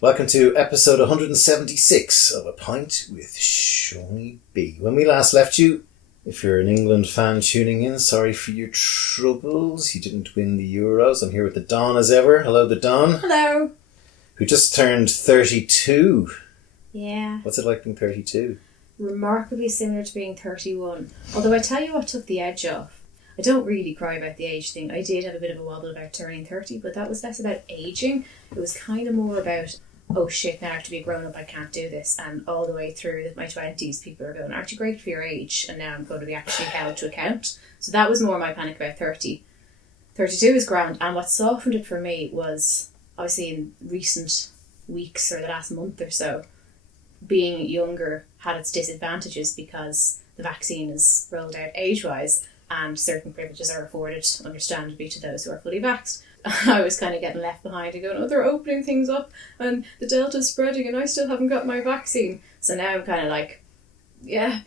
Welcome to episode 176 of A Pint with Seaniebee. When we last left you, if you're an England fan tuning in, sorry for your troubles. You didn't win the Euros. I'm here with the Don as ever. Hello, the Don. Hello. Who just turned 32. Yeah. What's it like being 32? Remarkably similar to being 31. Although I tell you what took the edge off. I don't really cry about the age thing. I did have a bit of a wobble about turning 30, but that was less about aging. It was kind of more about, oh shit, now I have to be grown up, I can't do this. And all the way through my 20s, people are going, aren't you great for your age? And now I'm going to be actually held to account. So that was more my panic about 30. 32 is grand. And what softened it for me was, obviously in recent weeks or the last month or so, being younger had its disadvantages because the vaccine is rolled out age-wise and certain privileges are afforded, understandably, to those who are fully vaxxed. I was kind of getting left behind and going, oh, they're opening things up and the Delta's spreading and I still haven't got my vaccine. So now I'm kind of like, yeah,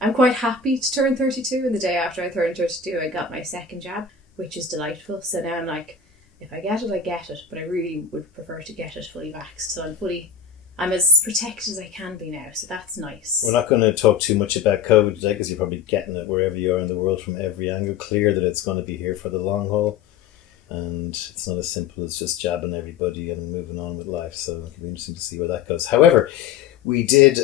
I'm quite happy to turn 32, and the day after I turned 32 I got my second jab, which is delightful. So now I'm like, if I get it, I get it, but I really would prefer to get it fully vaxxed. So I'm as protected as I can be now, so that's nice. We're not going to talk too much about COVID today because you're probably getting it wherever you are in the world from every angle. Clear that it's going to be here for the long haul, and it's not as simple as just jabbing everybody and moving on with life, so it'll be interesting to see where that goes. However, we did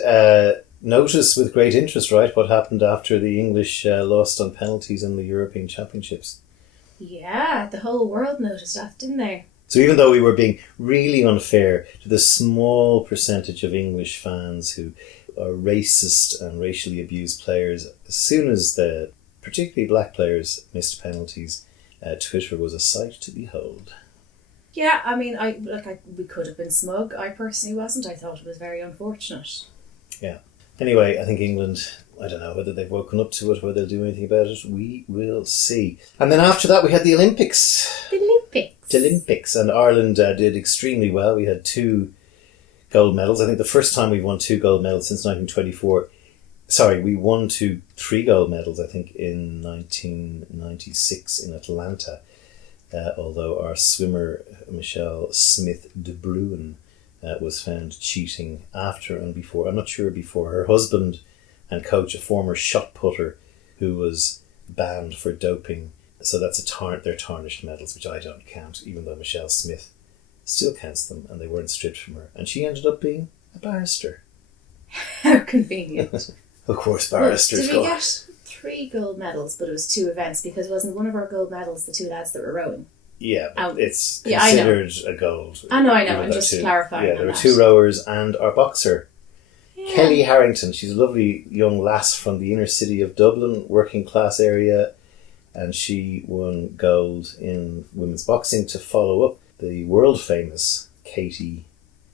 notice with great interest, right, what happened after the English lost on penalties in the European Championships. Yeah, the whole world noticed that, didn't they? So even though we were being really unfair to the small percentage of English fans who are racist and racially abused players, as soon as the particularly black players missed penalties, Twitter was a sight to behold. Yeah, I mean, we could have been smug. I personally wasn't. I thought it was very unfortunate. Yeah. Anyway, I think England, I don't know whether they've woken up to it, whether they'll do anything about it. We will see. And then after that, we had the Olympics. The Olympics, and Ireland did extremely well. We had 2 gold medals. I think the first time we've won 2 gold medals since 1924. Sorry, we won 3 gold medals, I think, in 1996 in Atlanta. Although our swimmer, Michelle Smith de Bruin, was found cheating after and before. I'm not sure before. Her husband and coach, a former shot putter who was banned for doping. So that's they're tarnished medals, which I don't count, even though Michelle Smith still counts them, and they weren't stripped from her. And she ended up being a barrister. How convenient. Of course, barristers. Did we get 3 gold medals, but it was 2 events, because wasn't one of our gold medals the 2 lads that were rowing? Yeah, but it's considered a gold. I know. I'm just clarifying. Yeah, there were 2 rowers and our boxer, Kelly Harrington. She's a lovely young lass from the inner city of Dublin, working class area. And she won gold in women's boxing to follow up the world famous Katie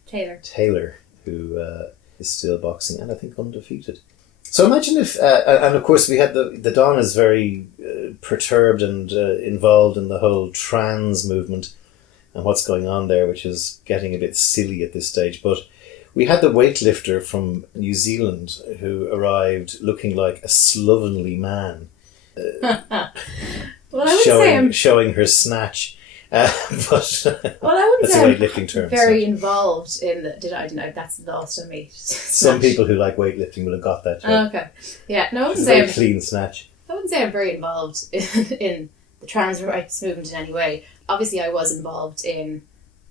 Taylor, who is still boxing and I think undefeated. So imagine if, and of course we had the Don is very perturbed and involved in the whole trans movement and what's going on there, which is getting a bit silly at this stage. But we had the weightlifter from New Zealand who arrived looking like a slovenly man. Well, I wouldn't showing her snatch, but well, I wouldn't that's say a weightlifting term. Very involved in the. Did I? No, that's lost on me. Some people who like weightlifting will have got that. Oh, okay, yeah. No, I wouldn't say clean snatch. I wouldn't say I'm very involved in the trans rights movement in any way. Obviously, I was involved in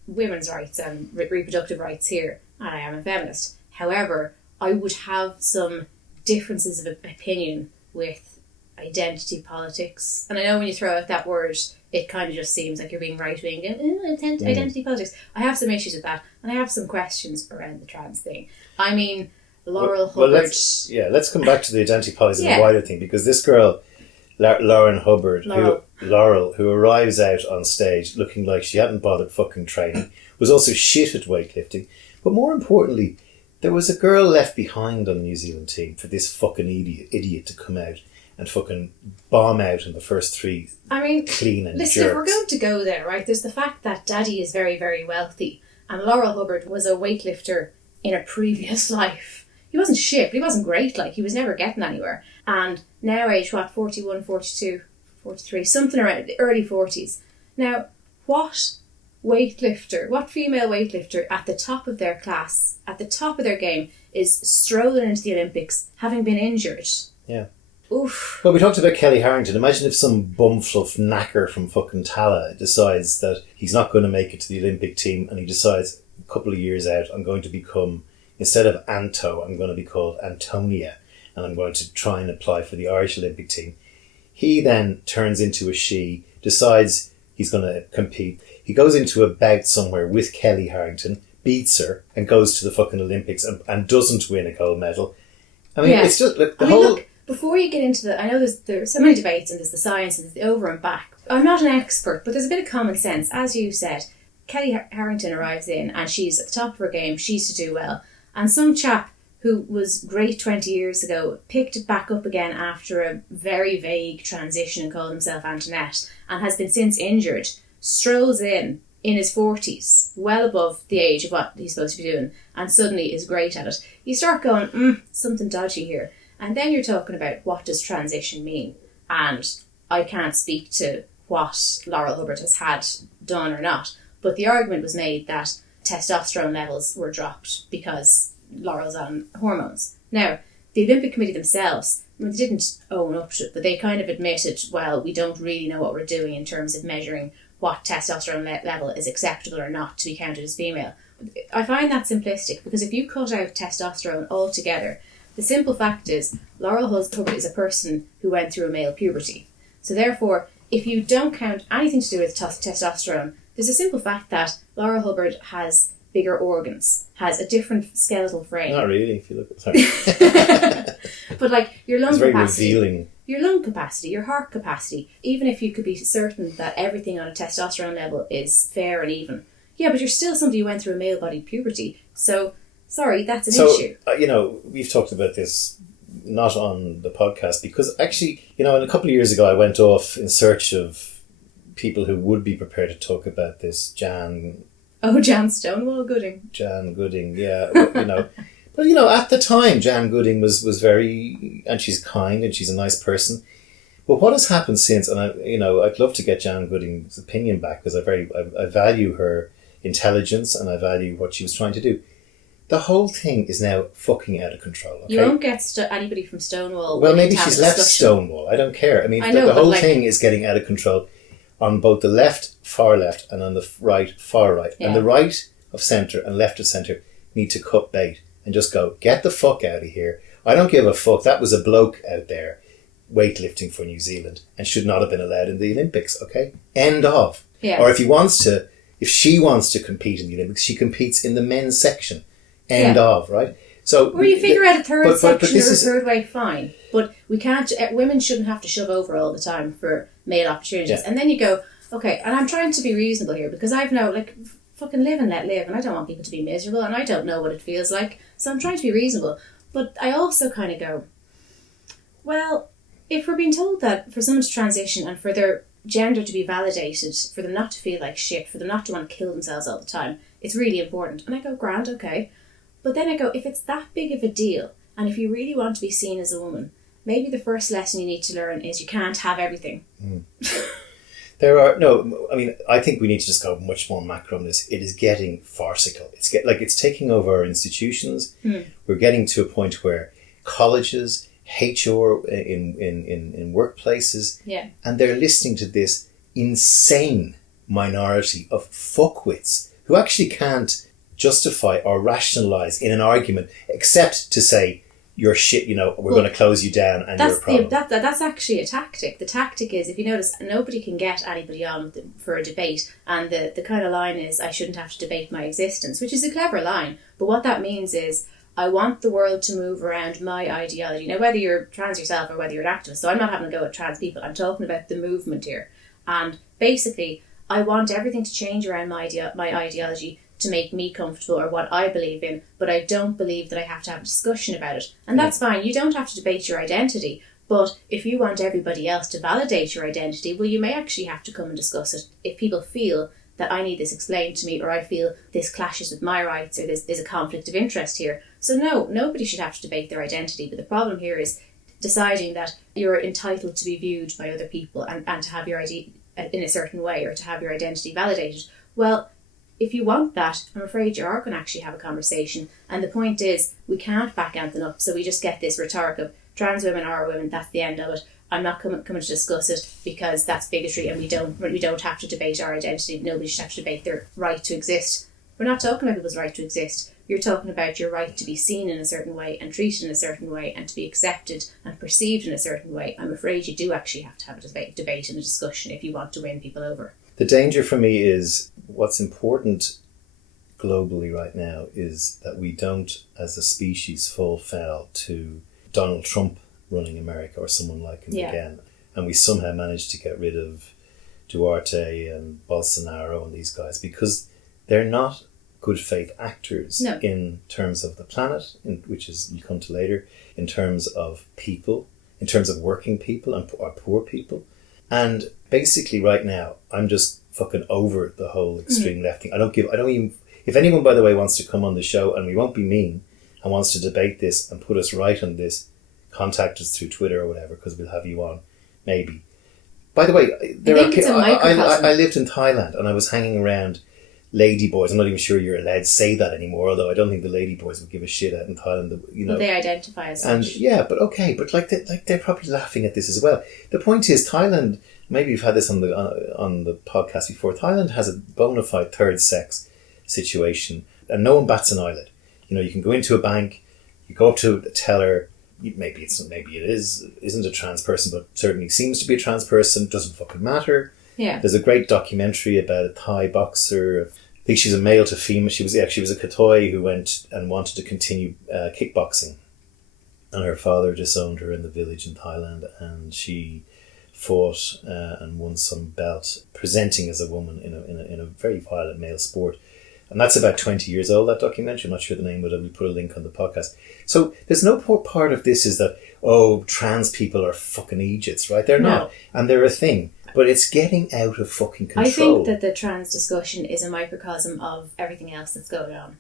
women's rights and reproductive rights here, and I am a feminist. However, I would have some differences of opinion with identity politics, and I know when you throw out that word it kind of just seems like you're being right-wing and identity politics. I have some issues with that, and I have some questions around the trans thing. I mean, Laurel Hubbard. Let's come back to the identity politics and the wider thing, because this girl Lauren Hubbard, Laurel, who arrives out on stage looking like she hadn't bothered fucking training, was also shit at weightlifting, but more importantly there was a girl left behind on the New Zealand team for this fucking idiot to come out and fucking bomb out in the first 3. I mean, clean and listen, jerks. If we're going to go there, right, there's the fact that Daddy is very, very wealthy, and Laurel Hubbard was a weightlifter in a previous life. He wasn't shit, but he wasn't great, like, he was never getting anywhere. And now age, 41, 42, 43, something around the early 40s. Now, what what female weightlifter at the top of their class, at the top of their game, is strolling into the Olympics having been injured? Yeah. Oof. Well, we talked about Kelly Harrington. Imagine if some bumfluff knacker from fucking Tala decides that he's not going to make it to the Olympic team, and he decides a couple of years out, I'm going to become, instead of Anto, I'm going to be called Antonia, and I'm going to try and apply for the Irish Olympic team. He then turns into a she, decides he's going to compete. He goes into a bout somewhere with Kelly Harrington, beats her, and goes to the fucking Olympics and doesn't win a gold medal. I mean, it's just like the whole... Look, before you get into I know there's so many debates, and there's the science and there's the over and back. I'm not an expert, but there's a bit of common sense. As you said, Kelly Harrington arrives in and she's at the top of her game, she's to do well. And some chap who was great 20 years ago picked it back up again after a very vague transition and called himself Antoinette, and has been since injured, strolls in his 40s, well above the age of what he's supposed to be doing, and suddenly is great at it. You start going, something dodgy here. And then you're talking about, what does transition mean? And I can't speak to what Laurel Hubbard has had done or not, but the argument was made that testosterone levels were dropped because Laurel's on hormones. Now, the Olympic Committee themselves, they didn't own up to it, but they kind of admitted, well, we don't really know what we're doing in terms of measuring what testosterone level is acceptable or not to be counted as female. I find that simplistic, because if you cut out testosterone altogether, the simple fact is Laurel Hubbard is a person who went through a male puberty. So therefore, if you don't count anything to do with testosterone, there's a simple fact that Laurel Hubbard has bigger organs, has a different skeletal frame. Not really, if you look at it. But like your lung it's very capacity, revealing. Your lung capacity, your heart capacity, even if you could be certain that everything on a testosterone level is fair and even. Yeah, but you're still somebody who went through a male-bodied puberty. So, sorry, that's an issue. We've talked about this not on the podcast, because actually, a couple of years ago I went off in search of people who would be prepared to talk about this. Jan Stonewall Gooding. Jan Gooding, yeah. But, at the time, Jan Gooding was very... And she's kind and she's a nice person. But what has happened since, and I'd love to get Jan Gooding's opinion back, because I value her intelligence and I value what she was trying to do. The whole thing is now fucking out of control. Okay? You won't get anybody from Stonewall. Well, maybe she's left Stonewall. I don't care. I mean, the whole thing is getting out of control on both the left, far left, and on the right, far right. Yeah. And the right of centre and left of centre need to cut bait and just go, get the fuck out of here. I don't give a fuck. That was a bloke out there weightlifting for New Zealand and should not have been allowed in the Olympics, okay? End of. Yeah. Or if she wants to compete in the Olympics, she competes in the men's section. End of, right? So, or you figure out a third section or a third way, fine. But we can't, women shouldn't have to shove over all the time for male opportunities. Yeah. And then you go, okay, and I'm trying to be reasonable here, because I've now, fucking live and let live, and I don't want people to be miserable, and I don't know what it feels like. So I'm trying to be reasonable. But I also kind of go, well, if we're being told that for someone to transition and for their gender to be validated, for them not to feel like shit, for them not to want to kill themselves all the time, it's really important. And I go, grand, okay. But then I go, if it's that big of a deal, and if you really want to be seen as a woman, maybe the first lesson you need to learn is you can't have everything. I think we need to just go much more macro on this. It is getting farcical. It's taking over our institutions. We're getting to a point where colleges, HR in workplaces, and they're listening to this insane minority of fuckwits who actually can't justify or rationalise in an argument except to say, you're shit, we're going to close you down and you're a problem. That's actually a tactic. The tactic is, if you notice, nobody can get anybody on for a debate, and the kind of line is, I shouldn't have to debate my existence, which is a clever line, but what that means is, I want the world to move around my ideology. Now, whether you're trans yourself or whether you're an activist, so I'm not having to go at trans people, I'm talking about the movement here. And basically, I want everything to change around my ideology to make me comfortable or what I believe in, but I don't believe that I have to have a discussion about it. And that's fine. You don't have to debate your identity, but if you want everybody else to validate your identity, well, you may actually have to come and discuss it. If people feel that I need this explained to me, or I feel this clashes with my rights, or there's a conflict of interest here. So no, nobody should have to debate their identity, but the problem here is deciding that you're entitled to be viewed by other people and to have your ID in a certain way, or to have your identity validated. Well, if you want that, I'm afraid you are going to actually have a conversation. And the point is, we can't back anything up. So we just get this rhetoric of trans women are women, that's the end of it. I'm not coming to discuss it because that's bigotry, and we don't have to debate our identity. Nobody should have to debate their right to exist. We're not talking about people's right to exist. You're talking about your right to be seen in a certain way and treated in a certain way and to be accepted and perceived in a certain way. I'm afraid you do actually have to have a debate and a discussion if you want to win people over. The danger for me is what's important globally right now is that we don't, as a species, fall foul to Donald Trump running America or someone like him again. And we somehow managed to get rid of Duarte and Bolsonaro and these guys because they're not good faith actors in terms of the planet, which is we'll come to later, in terms of people, in terms of working people and or poor people. And basically right now, I'm just fucking over the whole extreme left thing. I don't even, if anyone, by the way, wants to come on the show, and we won't be mean, and wants to debate this and put us right on this, contact us through Twitter or whatever, because we'll have you on, maybe. By the way, I lived in Thailand and I was hanging around ladyboys. I'm not even sure you're allowed to say that anymore, although I don't think the ladyboys would give a shit out in Thailand. You know, well, they identify as and such. Yeah, but okay, but they're probably laughing at this as well. The point is, Thailand. Maybe you've had this on the podcast before. Thailand has a bona fide third sex situation, and no one bats an eyelid. You know, you can go into a bank, you go up to a teller. Maybe it isn't a trans person, but certainly seems to be a trans person. Doesn't fucking matter. Yeah. There's a great documentary about a Thai boxer. I think she's a male to female. She was a Katoi who went and wanted to continue kickboxing, and her father disowned her in the village in Thailand, and she fought and won some belt presenting as a woman in a very violent male sport. And that's about 20 years old, that documentary. I'm not sure the name, but we'll put a link on the podcast. So there's no part of this is that, trans people are fucking idiots, right? They're not. And they're a thing. But it's getting out of fucking control. I think that the trans discussion is a microcosm of everything else that's going on.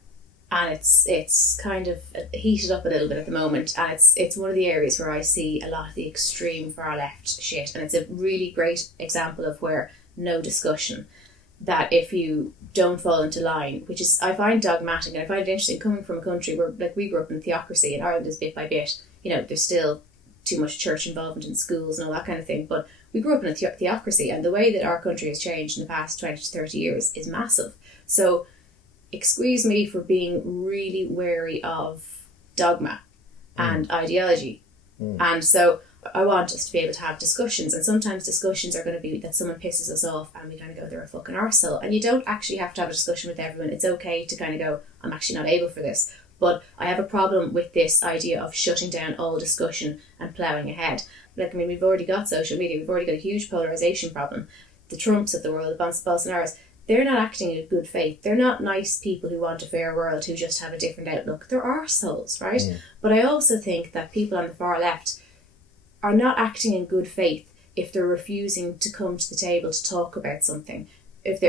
And it's kind of heated up a little bit at the moment. And it's one of the areas where I see a lot of the extreme far left shit. And it's a really great example of where no discussion. That if you don't fall into line, which is, I find dogmatic, and I find it interesting coming from a country where, like, we grew up in theocracy, and Ireland is bit by bit, you know, there's still too much church involvement in schools and all that kind of thing, but we grew up in a theocracy, and the way that our country has changed in the past 20 to 30 years is massive. So, excuse me for being really wary of dogma and ideology. And so, I want us to be able to have discussions, and sometimes discussions are going to be that someone pisses us off and we kind of go, they're a fucking arsehole, and you don't actually have to have a discussion with everyone. It's okay to kind of go, I'm actually not able for this, but I have a problem with this idea of shutting down all discussion and ploughing ahead. Like, I mean, we've already got social media, we've already got a huge polarisation problem. The Trumps of the world, the Bolsonaros, they're not acting in good faith. They're not nice people who want a fair world, who just have a different outlook. They're arseholes, right? But I also think that people on the far left are not acting in good faith if they're refusing to come to the table to talk about something. If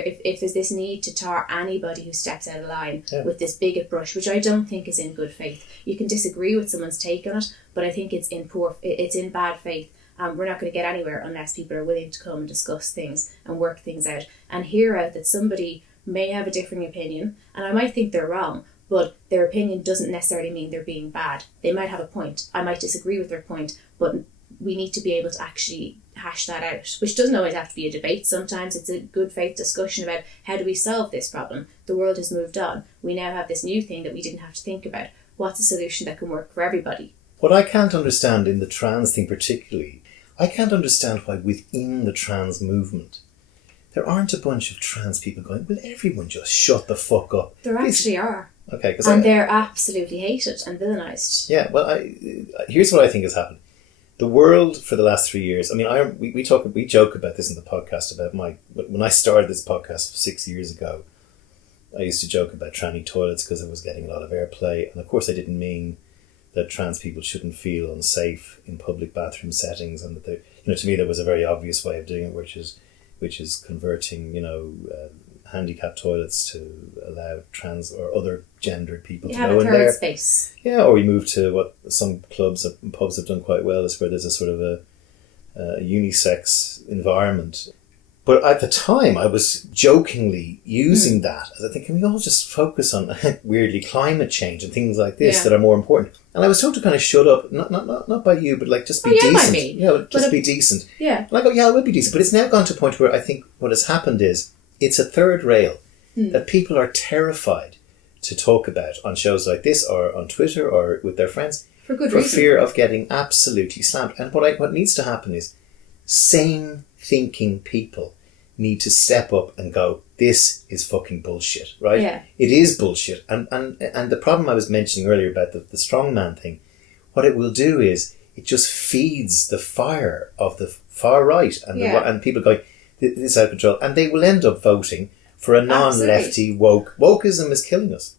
there's this need to tar anybody who steps out of line with this bigot brush, which I don't think is in good faith. You can disagree with someone's take on it, but I think it's in bad faith. We're not going to get anywhere unless people are willing to come and discuss things and work things out and hear out that somebody may have a differing opinion, and I might think they're wrong, but their opinion doesn't necessarily mean they're being bad. They might have a point. I might disagree with their point, but we need to be able to actually hash that out, which doesn't always have to be a debate. Sometimes it's a good faith discussion about how do we solve this problem. The world has moved on. We now have this new thing that we didn't have to think about. What's a solution that can work for everybody? What I can't understand in the trans thing particularly, I can't understand why within the trans movement there aren't a bunch of trans people going, will everyone just shut the fuck up? There actually are. Okay, they're absolutely hated and villainised. Yeah, well, here's what I think has happened. The world for the last 3 years, I mean, we joke about this in the podcast about when I started this podcast 6 years ago, I used to joke about tranny toilets because it was getting a lot of airplay. And of course I didn't mean that trans people shouldn't feel unsafe in public bathroom settings, and that to me there was a very obvious way of doing it, which is converting, handicapped toilets to allow trans or other gendered people to go in there. Have a third space. Yeah, or we move to what some clubs and pubs have done quite well, is where there's a sort of a unisex environment. But at the time, I was jokingly using that as I think, can we all just focus on, weirdly, climate change and things like this that are more important? And I was told to kind of shut up, not by you, but like just be decent. By me. Just be decent. Yeah. And I go, yeah, I will be decent. But it's now gone to a point where I think what has happened is it's a third rail that people are terrified to talk about on shows like this or on Twitter or with their friends. For good reason. For fear of getting absolutely slammed. And what needs to happen is sane thinking people need to step up and go, this is fucking bullshit, right? Yeah. It is bullshit. And the problem I was mentioning earlier about the strongman thing, what it will do is it just feeds the fire of the far right and people going, this is out of control. And they will end up voting for a non-lefty wokeism is killing us.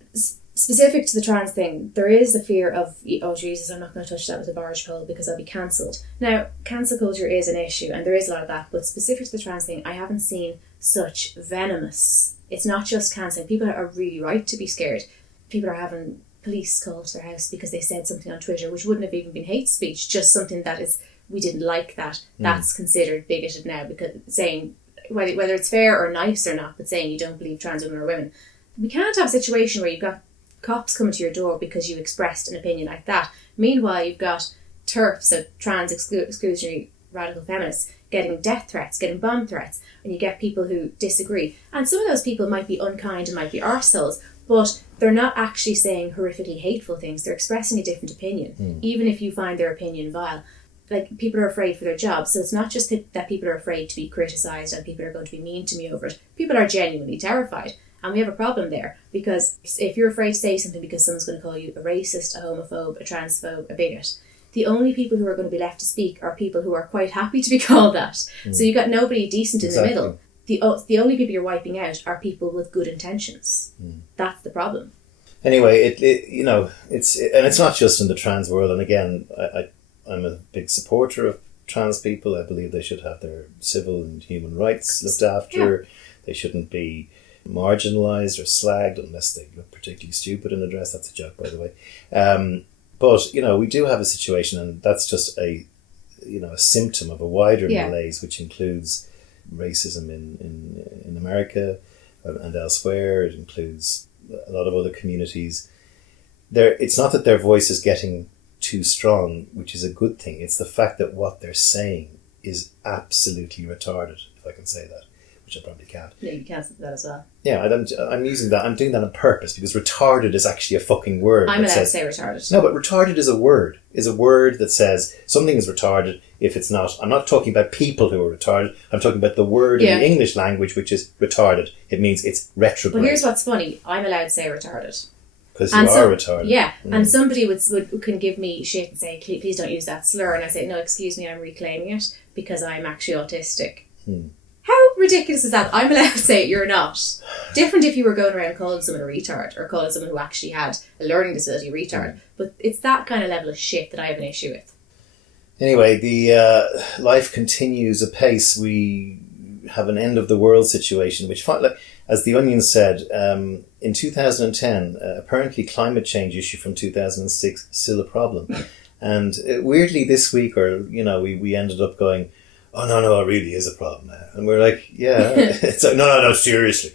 Specific to the trans thing, there is a fear of, oh Jesus, I'm not going to touch that with a barge pole because I'll be cancelled. Now, cancel culture is an issue and there is a lot of that, but specific to the trans thing, I haven't seen such venomous. It's not just cancelling. People are really right to be scared. People are having police called to their house because they said something on Twitter which wouldn't have even been hate speech, just something that is, we didn't like that. That's considered bigoted now, because saying, whether it's fair or nice or not, but saying you don't believe trans women or women. We can't have a situation where you've got cops coming to your door because you expressed an opinion like that. Meanwhile, you've got TERFs, so trans exclusionary radical feminists, getting death threats, getting bomb threats, and you get people who disagree. And some of those people might be unkind and might be arseholes, but they're not actually saying horrifically hateful things. They're expressing a different opinion, even if you find their opinion vile. Like, people are afraid for their jobs, so it's not just that people are afraid to be criticised and people are going to be mean to me over it. People are genuinely terrified. And we have a problem there, because if you're afraid to say something because someone's going to call you a racist, a homophobe, a transphobe, a bigot, the only people who are going to be left to speak are people who are quite happy to be called that. So you've got nobody decent in the middle. The only people you're wiping out are people with good intentions. That's the problem. Anyway, it's not just in the trans world. And again, I'm a big supporter of trans people. I believe they should have their civil and human rights looked after. Yeah. They shouldn't be marginalised or slagged unless they look particularly stupid in a dress. That's a joke, by the way. But we do have a situation, and that's just a symptom of a wider malaise, which includes racism in America and elsewhere. It includes a lot of other communities. It's not that their voice is getting too strong, which is a good thing. It's the fact that what they're saying is absolutely retarded, if I can say that. Which I probably can't. Yeah, you can say that as well. Yeah, I'm using that. I'm doing that on purpose because retarded is actually a fucking word. I'm allowed to say retarded. No, but retarded is a word. Is a word that says something is retarded if it's not. I'm not talking about people who are retarded. I'm talking about the word in the English language, which is retarded. It means it's retrograde. Well, here's what's funny. I'm allowed to say retarded. Because you are retarded. Yeah, and somebody can give me shit and say, please don't use that slur. And I say, no, excuse me, I'm reclaiming it because I'm actually autistic. How ridiculous is that? I'm allowed to say it, you're not. Different if you were going around calling someone a retard or calling someone who actually had a learning disability a retard. But it's that kind of level of shit that I have an issue with. Anyway, the life continues apace. We have an end of the world situation, which, as The Onion said, in 2010, apparently climate change issue from 2006 still a problem. And weirdly this week, we ended up going, oh, no, it really is a problem now. And we're like, yeah. It's like, no, seriously.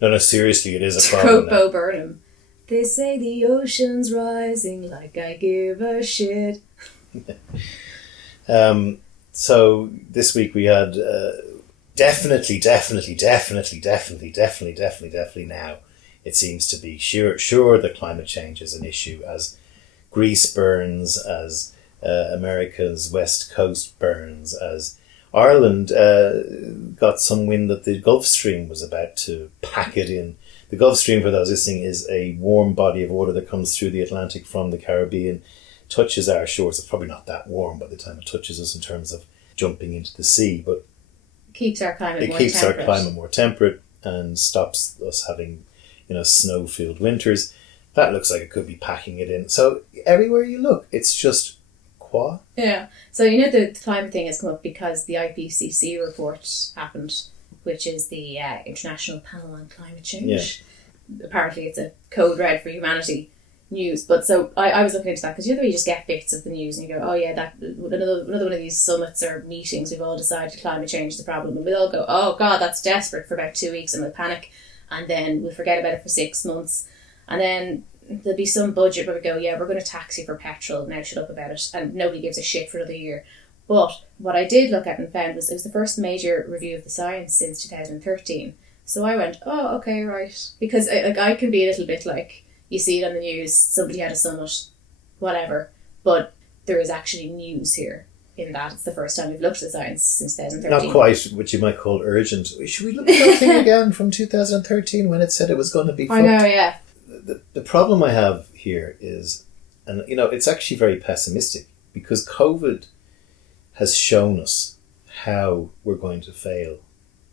No, seriously, it is a problem. To quote Bo Burnham, they say the ocean's rising like I give a shit. So this week we had definitely now it seems to be sure that climate change is an issue as Greece burns, as America's West Coast burns, as Ireland got some wind that the Gulf Stream was about to pack it in. The Gulf Stream, for those listening, is a warm body of water that comes through the Atlantic from the Caribbean, touches our shores. It's probably not that warm by the time it touches us in terms of jumping into the sea, but keeps our climate more temperate and stops us having, snow-filled winters. That looks like it could be packing it in. So everywhere you look, it's just qua. Yeah. So the climate thing has come up because the IPCC report happened, which is the International Panel on Climate Change. Yeah. Apparently it's a code red for humanity. news. But so I was looking into that, because the other way you just get bits of the news and you go, oh yeah, that another one of these summits or meetings, we've all decided climate change is the problem, and we'll all go, oh god, that's desperate, for about 2 weeks, and we'll panic, and then we'll forget about it for 6 months, and then there'll be some budget where we go, yeah, we're going to tax you for petrol, now shut up about it, and nobody gives a shit for another year. But what I did look at and found was it was the first major review of the science since 2013. So I went, oh, okay, right. Because I can be a little bit like, you see it on the news, somebody had a summit, whatever. But there is actually news here in that it's the first time we've looked at the science since 2013. Not quite what you might call urgent. Should we look at that thing again from 2013 when it said it was going to be fucked? I know, yeah. The problem I have here is, and it's actually very pessimistic, because COVID has shown us how we're going to fail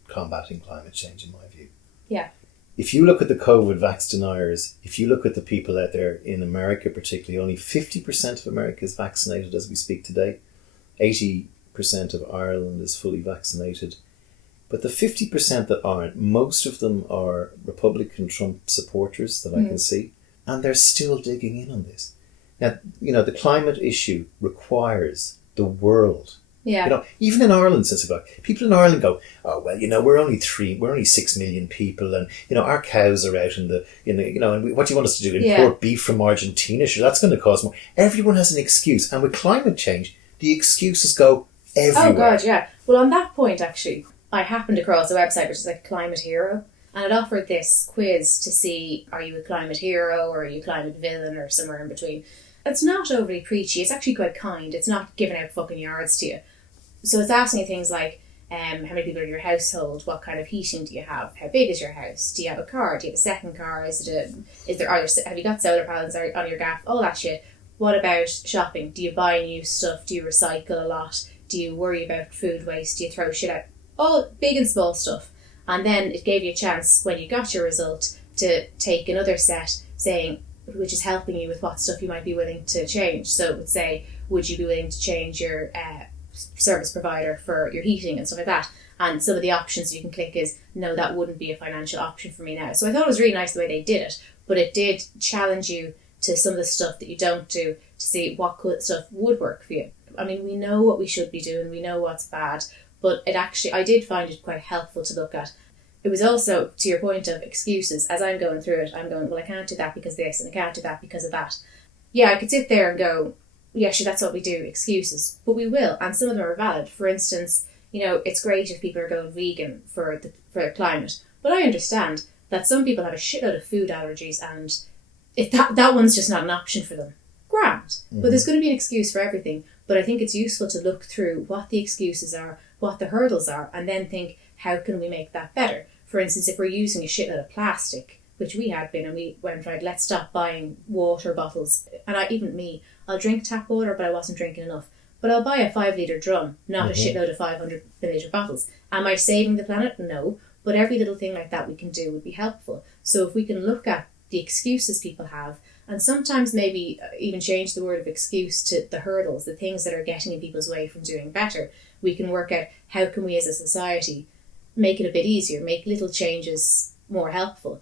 combating climate change, in my view. Yeah. If you look at the COVID vax deniers, if you look at the people out there in America particularly, only 50% of America is vaccinated as we speak today. 80% of Ireland is fully vaccinated. But the 50% that aren't, most of them are Republican Trump supporters that I can see, and they're still digging in on this. Now, the climate issue requires the world. Yeah. Even in Ireland, people in Ireland go, oh, well, we're only 6 million people, and, our cows are out and what do you want us to do? Import beef from Argentina? Sure, that's going to cost more. Everyone has an excuse. And with climate change, the excuses go everywhere. Oh, God, yeah. Well, on that point, actually, I happened across a website which is like Climate Hero, and it offered this quiz to see, are you a climate hero or are you a climate villain or somewhere in between. It's not overly preachy. It's actually quite kind. It's not giving out fucking yards to you. So it's asking you things like, how many people are in your household? What kind of heating do you have? How big is your house? Do you have a car? Do you have a second car? Have you got solar panels on your gaff? All that shit. What about shopping? Do you buy new stuff? Do you recycle a lot? Do you worry about food waste? Do you throw shit out? All big and small stuff. And then it gave you a chance, when you got your result, to take another set saying, which is helping you with what stuff you might be willing to change. So it would say, would you be willing to change your service provider for your heating and stuff like that? And some of the options you can click is, no, that wouldn't be a financial option for me now. So I thought it was really nice the way they did it, but it did challenge you to some of the stuff that you don't do, to see what stuff would work for you. I mean, we know what we should be doing, we know what's bad, but I did find it quite helpful to look at. It was also, to your point of excuses, as I'm going through it, I'm going, well, I can't do that because this, and I can't do that because of that. Yeah, I could sit there and go, yeah, sure, that's what we do, excuses. But we will, and some of them are valid. For instance, it's great if people are going vegan for the climate. But I understand that some people have a shitload of food allergies, and if that one's just not an option for them. Grand. Mm-hmm. But there's going to be an excuse for everything. But I think it's useful to look through what the excuses are, what the hurdles are, and then think, how can we make that better? For instance, if we're using a shitload of plastic, which we had been, and we went, right, let's stop buying water bottles. And I'll drink tap water, but I wasn't drinking enough. But I'll buy a 5 litre drum, not a shitload of 500 milliliter bottles. Am I saving the planet? No. But every little thing like that we can do would be helpful. So if we can look at the excuses people have, and sometimes maybe even change the word of excuse to the hurdles, the things that are getting in people's way from doing better, we can work out how can we as a society make it a bit easier, make little changes more helpful.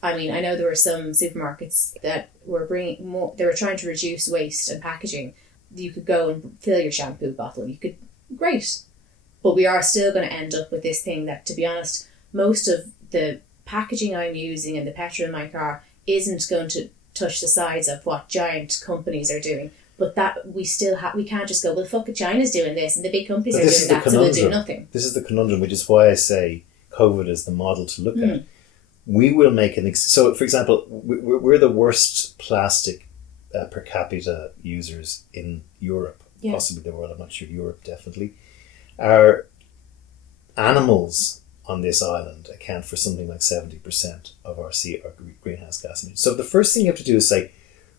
I mean, I know there were some supermarkets that were they were trying to reduce waste and packaging. You could go and fill your shampoo bottle. Great. But we are still going to end up with this thing that, to be honest, most of the packaging I'm using and the petrol in my car isn't going to touch the sides of what giant companies are doing. But that we can't just go, well, fuck it, China's doing this and the big companies are doing that, so we'll do nothing. This is the conundrum, which is why I say COVID is the model to look at. We will make so, for example, we're the worst plastic per capita users in Europe, possibly the world. I'm not sure. Europe, definitely. Our animals on this island account for something like 70% of our greenhouse gas emissions. So the first thing you have to do is say,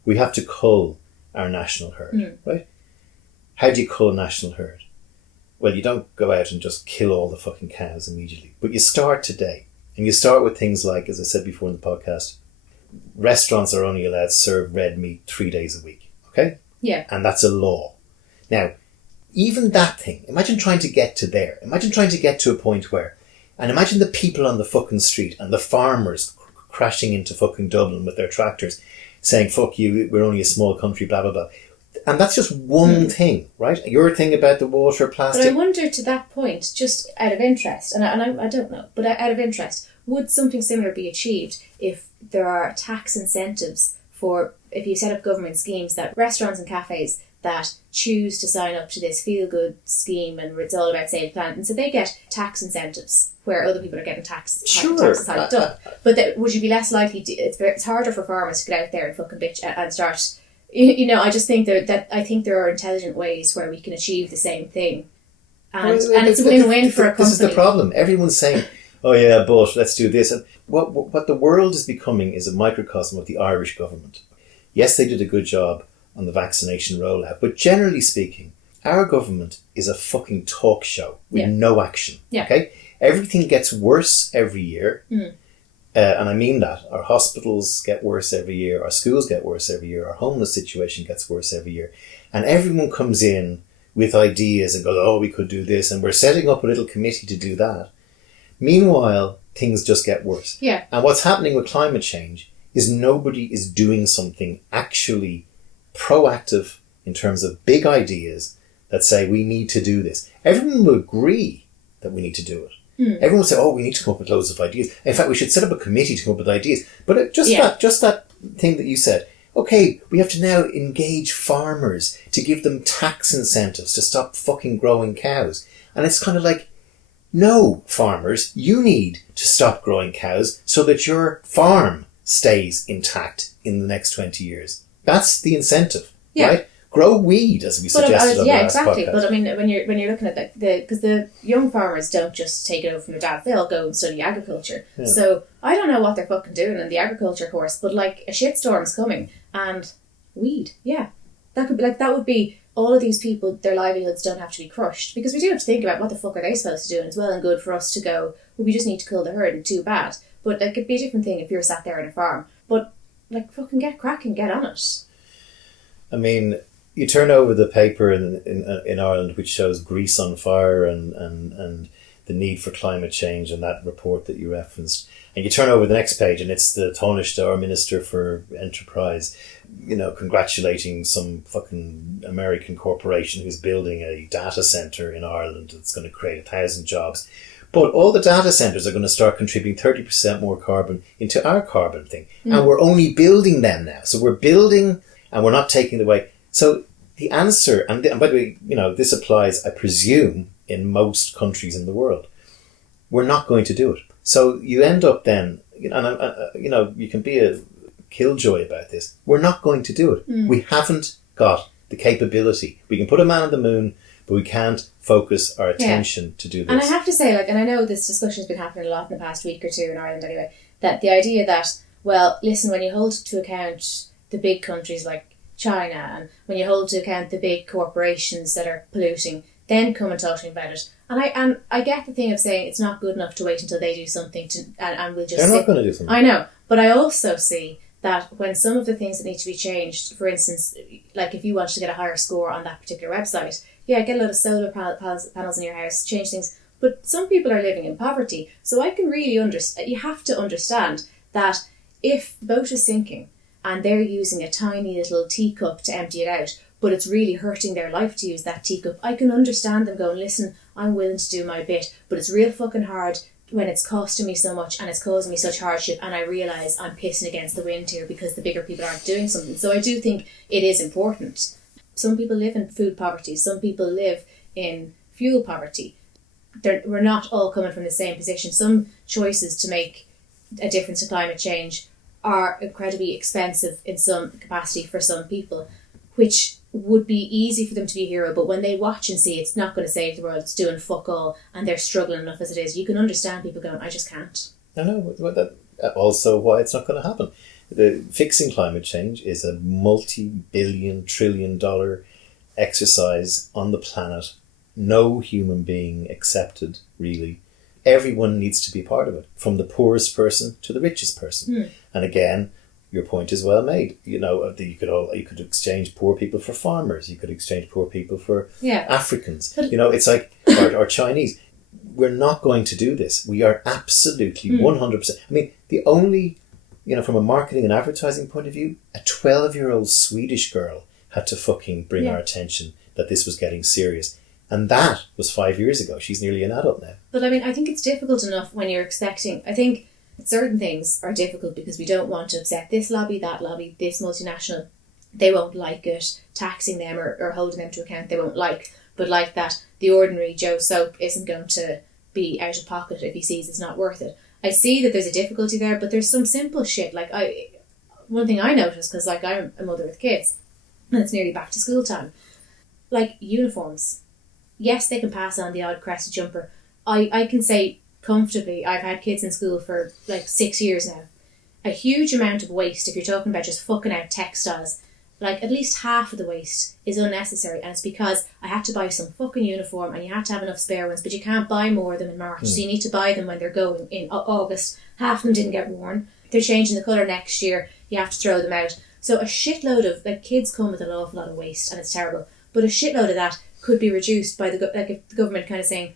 we have to cull our national herd, right? How do you cull a national herd? Well, you don't go out and just kill all the fucking cows immediately, but you start today. And you start with things like, as I said before in the podcast, restaurants are only allowed to serve red meat 3 days a week, okay? Yeah. And that's a law. Now, even that thing, imagine trying to get to there. Imagine trying to get to a point where, and imagine the people on the fucking street and the farmers crashing into fucking Dublin with their tractors. saying, fuck you, we're only a small country, blah, blah, blah. And that's just one thing, right? Your thing about the water, plastic. But I wonder to that point, just out of interest, and I don't know, but out of interest, would something similar be achieved if there are tax incentives for, if you set up government schemes that restaurants and cafes that choose to sign up to this feel-good scheme and it's all about Save the Planet, and so they get tax incentives where other people are getting taxes hiked up. But would you be less likely to, it's harder for farmers to get out there and fucking bitch and start, I just think I think there are intelligent ways where we can achieve the same thing. And it's a win-win for a company. This is the problem. Everyone's saying, oh yeah, but let's do this. And what the world is becoming is a microcosm of the Irish government. Yes, they did a good job on the vaccination rollout, but generally speaking, our government is a fucking talk show with no action. Yeah. Okay, everything gets worse every year, and I mean that. Our hospitals get worse every year, our schools get worse every year, our homeless situation gets worse every year, and everyone comes in with ideas and goes, oh, we could do this, and we're setting up a little committee to do that. Meanwhile, things just get worse. Yeah. And what's happening with climate change is nobody is doing something actually proactive in terms of big ideas that say we need to do this. Everyone will agree that we need to do it. Everyone will say, oh, we need to come up with loads of ideas. In fact, we should set up a committee to come up with ideas. But that thing that you said, okay, we have to now engage farmers to give them tax incentives to stop fucking growing cows. And it's kind of like, no, farmers, you need to stop growing cows so that your farm stays intact in the next 20 years. That's the incentive, right? Grow weed, as we suggested on the last podcast. But I mean, when you're looking at because the young farmers don't just take it over from their dad, they'll go and study agriculture. Yeah. So I don't know what they're fucking doing in the agriculture course, but like a shitstorm's coming and weed, that would be all of these people. Their livelihoods don't have to be crushed, because we do have to think about what the fuck are they supposed to do, and it's well and good for us to go, well, we just need to kill the herd and too bad. But like, it'd be a different thing if you're sat there on a farm. But like, fucking get cracking, get on it. I mean, you turn over the paper in Ireland, which shows Greece on fire and the need for climate change, and that report that you referenced. And you turn over the next page, and it's the Taoiseach, our Minister for Enterprise, congratulating some fucking American corporation who's building a data centre in Ireland that's going to create 1,000 jobs. But all the data centres are going to start contributing 30% more carbon into our carbon thing. And we're only building them now. So we're building and we're not taking it away. So the answer, and by the way, this applies, I presume, in most countries in the world. We're not going to do it. So you end up then, and you can be a killjoy about this. We're not going to do it. We haven't got the capability. We can put a man on the moon, but we can't focus our attention to do this. And I have to say, and I know this discussion has been happening a lot in the past week or two in Ireland anyway, that the idea that, well, listen, when you hold to account the big countries like China, and when you hold to account the big corporations that are polluting, then come and talk to me about it. And I get the thing of saying it's not good enough to wait until they do something and we'll just... They're not going to do something. I know, but I also see that when some of the things that need to be changed, for instance, like if you wanted to get a higher score on that particular website, get a lot of solar panels in your house, change things. But some people are living in poverty. So I can really understand, you have to understand that if the boat is sinking and they're using a tiny little teacup to empty it out, but it's really hurting their life to use that teacup, I can understand them going, listen, I'm willing to do my bit, but it's real fucking hard when it's costing me so much and it's causing me such hardship, and I realise I'm pissing against the wind here because the bigger people aren't doing something. So I do think it is important. Some people live in food poverty, some people live in fuel poverty. We're not all coming from the same position. Some choices to make a difference to climate change are incredibly expensive in some capacity for some people, which would be easy for them to be a hero, but when they watch and see it's not going to save the world, it's doing fuck all, and they're struggling enough as it is, you can understand people going, I just can't. I know, but that also why it's not going to happen. Fixing climate change is a multi-billion, trillion-dollar exercise on the planet. No human being accepted, really. Everyone needs to be part of it, from the poorest person to the richest person. And again, your point is well made. You could exchange poor people for farmers. You could exchange poor people for Africans. It's like or Chinese. We're not going to do this. We are absolutely 100%. I mean, the only from a marketing and advertising point of view, a 12-year-old Swedish girl had to fucking bring our attention that this was getting serious. And that was 5 years ago. She's nearly an adult now. But I mean, I think it's difficult enough when you're expecting... I think certain things are difficult because we don't want to upset this lobby, that lobby, this multinational. They won't like it. Taxing them or holding them to account they won't like. But like that, the ordinary Joe Soap isn't going to be out of pocket if he sees it's not worth it. I see that there's a difficulty there, but there's some simple shit. Like, one thing I noticed, because like I'm a mother with kids, and it's nearly back to school time, like uniforms. Yes, they can pass on the odd crested jumper. I can say comfortably, I've had kids in school for like 6 years now. A huge amount of waste, if you're talking about just fucking out textiles, like at least half of the waste is unnecessary, and it's because I had to buy some fucking uniform and you had to have enough spare ones, but you can't buy more of them in March, so you need to buy them when they're going in August. Half of them didn't get worn. They're changing the colour next year, you have to throw them out. So a shitload of, like, kids come with an awful lot of waste and it's terrible, but a shitload of that could be reduced by if the government kind of saying,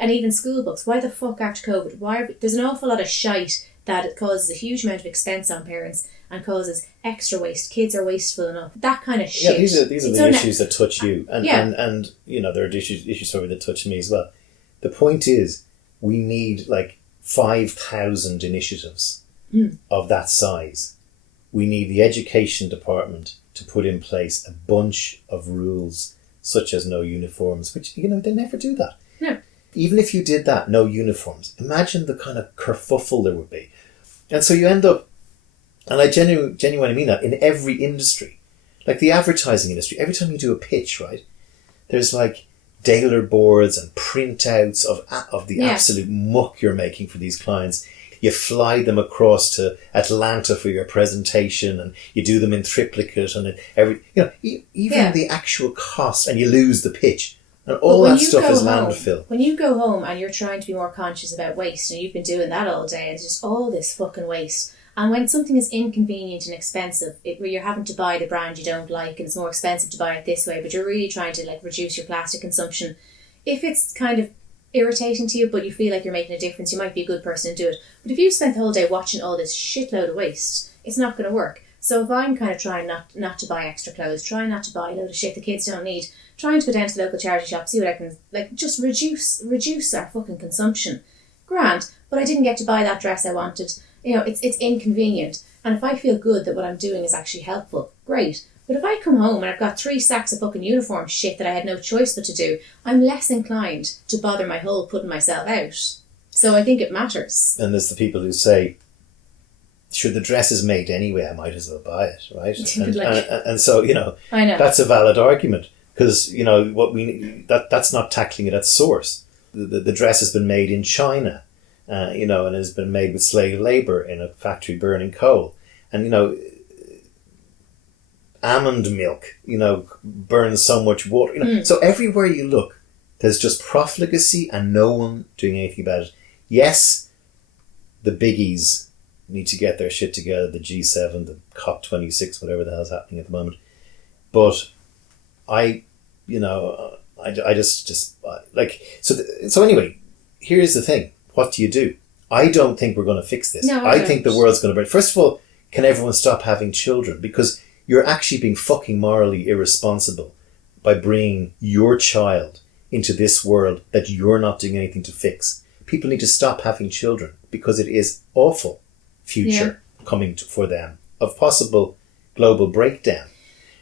and even school books, why the fuck after COVID? There's an awful lot of shite that it causes a huge amount of expense on parents and causes extra waste. Kids are wasteful enough. That kind of shit. Yeah, these are the issues that touch you. And there are issues probably that touch me as well. The point is, we need like 5,000 initiatives of that size. We need the education department to put in place a bunch of rules such as no uniforms, which, they never do that. No. Even if you did that, no uniforms, imagine the kind of kerfuffle there would be. And so you end up, and I genuinely mean that, in every industry. Like the advertising industry, every time you do a pitch, right, there's like daler boards and printouts of the absolute muck you're making for these clients. You fly them across to Atlanta for your presentation, and you do them in triplicate, and even the actual cost, and you lose the pitch. And all that stuff is landfill. When you go home and you're trying to be more conscious about waste, and you've been doing that all day, it's just all this fucking waste. And when something is inconvenient and expensive, where you're having to buy the brand you don't like, and it's more expensive to buy it this way, but you're really trying to like reduce your plastic consumption, if it's kind of irritating to you, but you feel like you're making a difference, you might be a good person to do it. But if you spent the whole day watching all this shitload of waste, it's not going to work. So if I'm kind of trying not to buy extra clothes, trying not to buy a load of shit the kids don't need, trying to go down to the local charity shop, see what I can, like, just reduce our fucking consumption. Grand, but I didn't get to buy that dress I wanted. It's inconvenient. And if I feel good that what I'm doing is actually helpful, great. But if I come home and I've got 3 sacks of fucking uniform shit that I had no choice but to do, I'm less inclined to bother my whole putting myself out. So I think it matters. And there's the people who say, sure, the dress is made anyway, I might as well buy it, right? And so, I know. That's a valid argument, because, what that's not tackling it at source. The dress has been made in China, and has been made with slave labour in a factory burning coal. And, almond milk, burns so much water. So everywhere you look, there's just profligacy and no one doing anything about it. Yes, the biggies need to get their shit together, the G7, the COP26, whatever the hell's happening at the moment. But I just so anyway, here's the thing. What do you do? I don't think we're going to fix this. No, I think the world's going to burn. First of all, can everyone stop having children? Because you're actually being fucking morally irresponsible by bringing your child into this world that you're not doing anything to fix. People need to stop having children because it is awful future coming for them of possible global breakdown.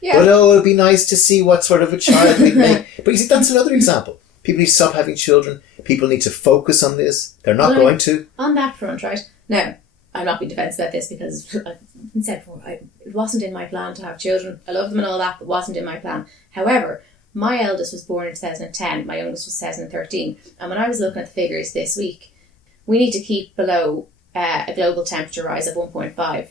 Yeah. But it would be nice to see what sort of a child we make. But you see, that's another example. People need to stop having children. People need to focus on this. They're not going to. On that front, right? Now, I'm not being defensive about this because I've been said before, it wasn't in my plan to have children. I love them and all that, but it wasn't in my plan. However, my eldest was born in 2010, my youngest was 2013, and when I was looking at the figures this week, we need to keep below a global temperature rise of 1.5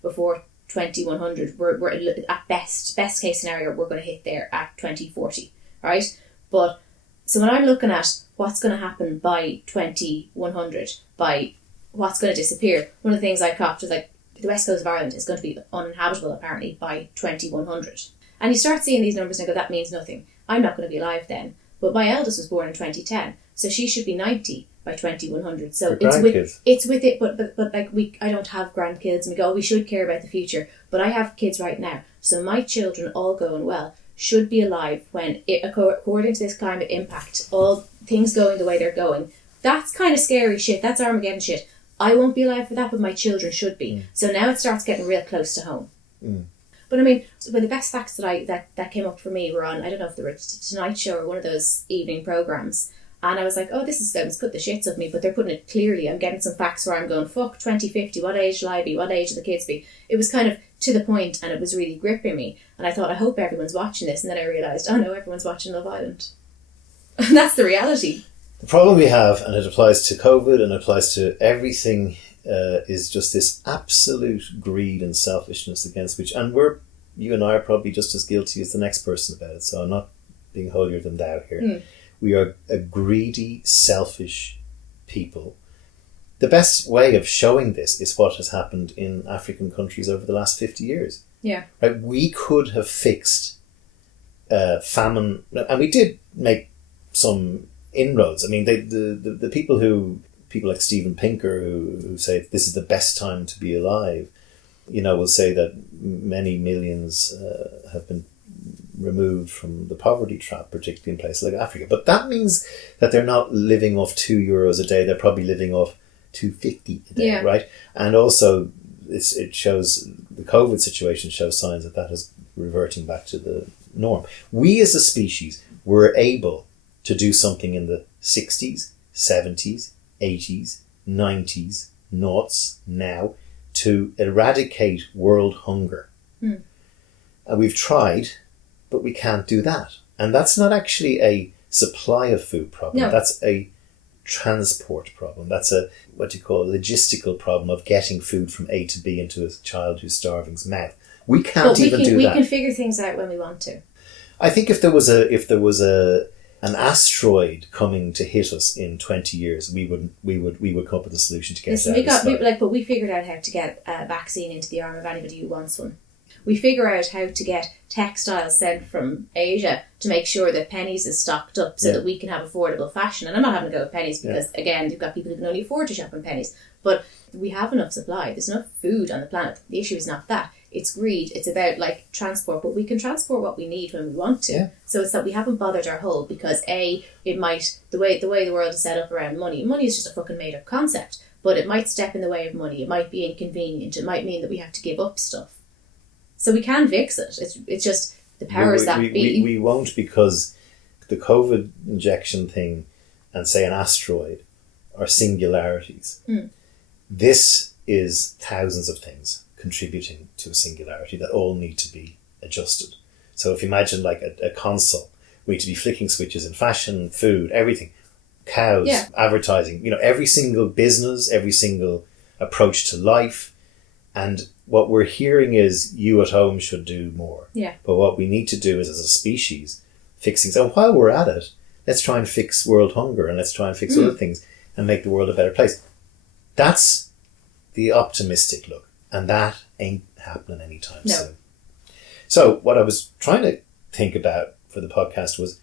before 2100. We're at best case scenario, we're going to hit there at 2040, right? But so when I'm looking at what's going to happen by 2100, by what's going to disappear, one of the things I copped was like the west coast of Ireland is going to be uninhabitable apparently by 2100. And you start seeing these numbers and I go, that means nothing. I'm not going to be alive then. But my eldest was born in 2010, so she should be 90 by 2100. So For grandkids. it's with it, but like I don't have grandkids, and we go, we should care about the future. But I have kids right now, so my children, all going well, should be alive when, according to this climate impact, all things going the way they're going. That's kind of scary shit. That's Armageddon shit. I won't be alive for that, but my children should be. So now it starts getting real close to home. But I mean, the best facts that came up for me were on, I don't know if they were Tonight Show or one of those evening programs. And I was like, oh, this sounds put the shits of me, but they're putting it clearly. I'm getting some facts where I'm going, fuck 2050, what age will I be? What age will the kids be? It was kind of to the point, and it was really gripping me. And I thought, I hope everyone's watching this. And then I realised, oh no, everyone's watching Love Island. And that's the reality. The problem we have, and it applies to COVID and applies to everything, is just this absolute greed and selfishness against which, and you and I are probably just as guilty as the next person about it, so I'm not being holier than thou here. We are a greedy, selfish people. The best way of showing this is what has happened in African countries over the last 50 years. Yeah. Right? We could have fixed famine, and we did make some inroads. I mean, the people like Steven Pinker who say this is the best time to be alive, will say that many millions have been removed from the poverty trap, particularly in places like Africa. But that means that they're not living off €2 a day. They're probably living off $2.50 a day, right? And also, it shows the COVID situation shows signs that is reverting back to the norm. We as a species were able to do something in the 60s, 70s, 80s, 90s, noughts now to eradicate world hunger. And we've tried, but we can't do that. And that's not actually a supply of food problem. No. That's a transport problem. That's a logistical problem of getting food from A to B into a child who's starving's mouth. We can't do that. We can figure things out when we want to. I think if there was an asteroid coming to hit us in 20 years, we would come up with a solution to get it out. But we figured out how to get a vaccine into the arm of anybody who wants one. We figure out how to get textiles sent from Asia to make sure that pennies is stocked up so that we can have affordable fashion. And I'm not having to go with pennies because, again, you've got people who can only afford to shop in pennies. But we have enough supply. There's enough food on the planet. The issue is not that. It's greed. It's about transport. But we can transport what we need when we want to. Yeah. So it's that we haven't bothered our whole because the way the world is set up around money is just a fucking made up concept. But it might step in the way of money. It might be inconvenient. It might mean that we have to give up stuff. So we can fix it. It's just the powers that be. We won't, because the COVID injection thing and, say, an asteroid are singularities. This is thousands of things contributing to a singularity that all need to be adjusted. So if you imagine like a console, we need to be flicking switches in fashion, food, everything. Cows, advertising, every single business, every single approach to life. And what we're hearing is you at home should do more. Yeah. But what we need to do is, as a species, fix things. And while we're at it, let's try and fix world hunger, and let's try and fix other things and make the world a better place. That's the optimistic look. And that ain't happening anytime soon. So what I was trying to think about for the podcast was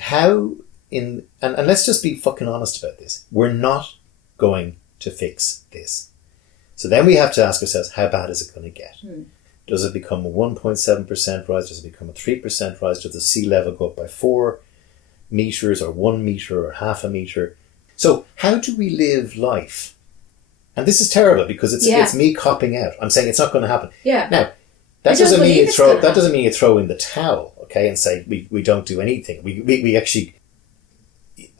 how and let's just be fucking honest about this. We're not going to fix this. So then we have to ask ourselves, how bad is it going to get? Does it become a 1.7% rise? Does it become a 3% rise? Does the sea level go up by 4 meters or 1 meter or half a meter? So how do we live life? And this is terrible because it's me copping out. I'm saying it's not going to happen. Yeah. Now, that doesn't mean you throw in the towel, okay, and say we don't do anything. We actually,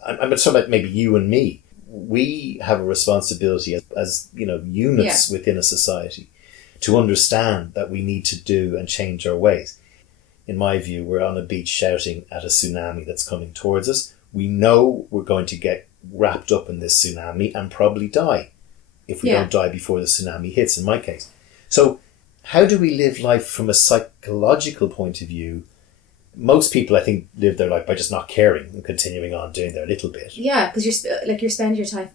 I'm talking about maybe you and me. We have a responsibility as units within a society to understand that we need to do and change our ways. In my view, we're on a beach shouting at a tsunami that's coming towards us. We know we're going to get wrapped up in this tsunami and probably die if we don't die before the tsunami hits, in my case. So how do we live life from a psychological point of view? Most people, I think, live their life by just not caring and continuing on doing their little bit. Yeah, because you're spending your time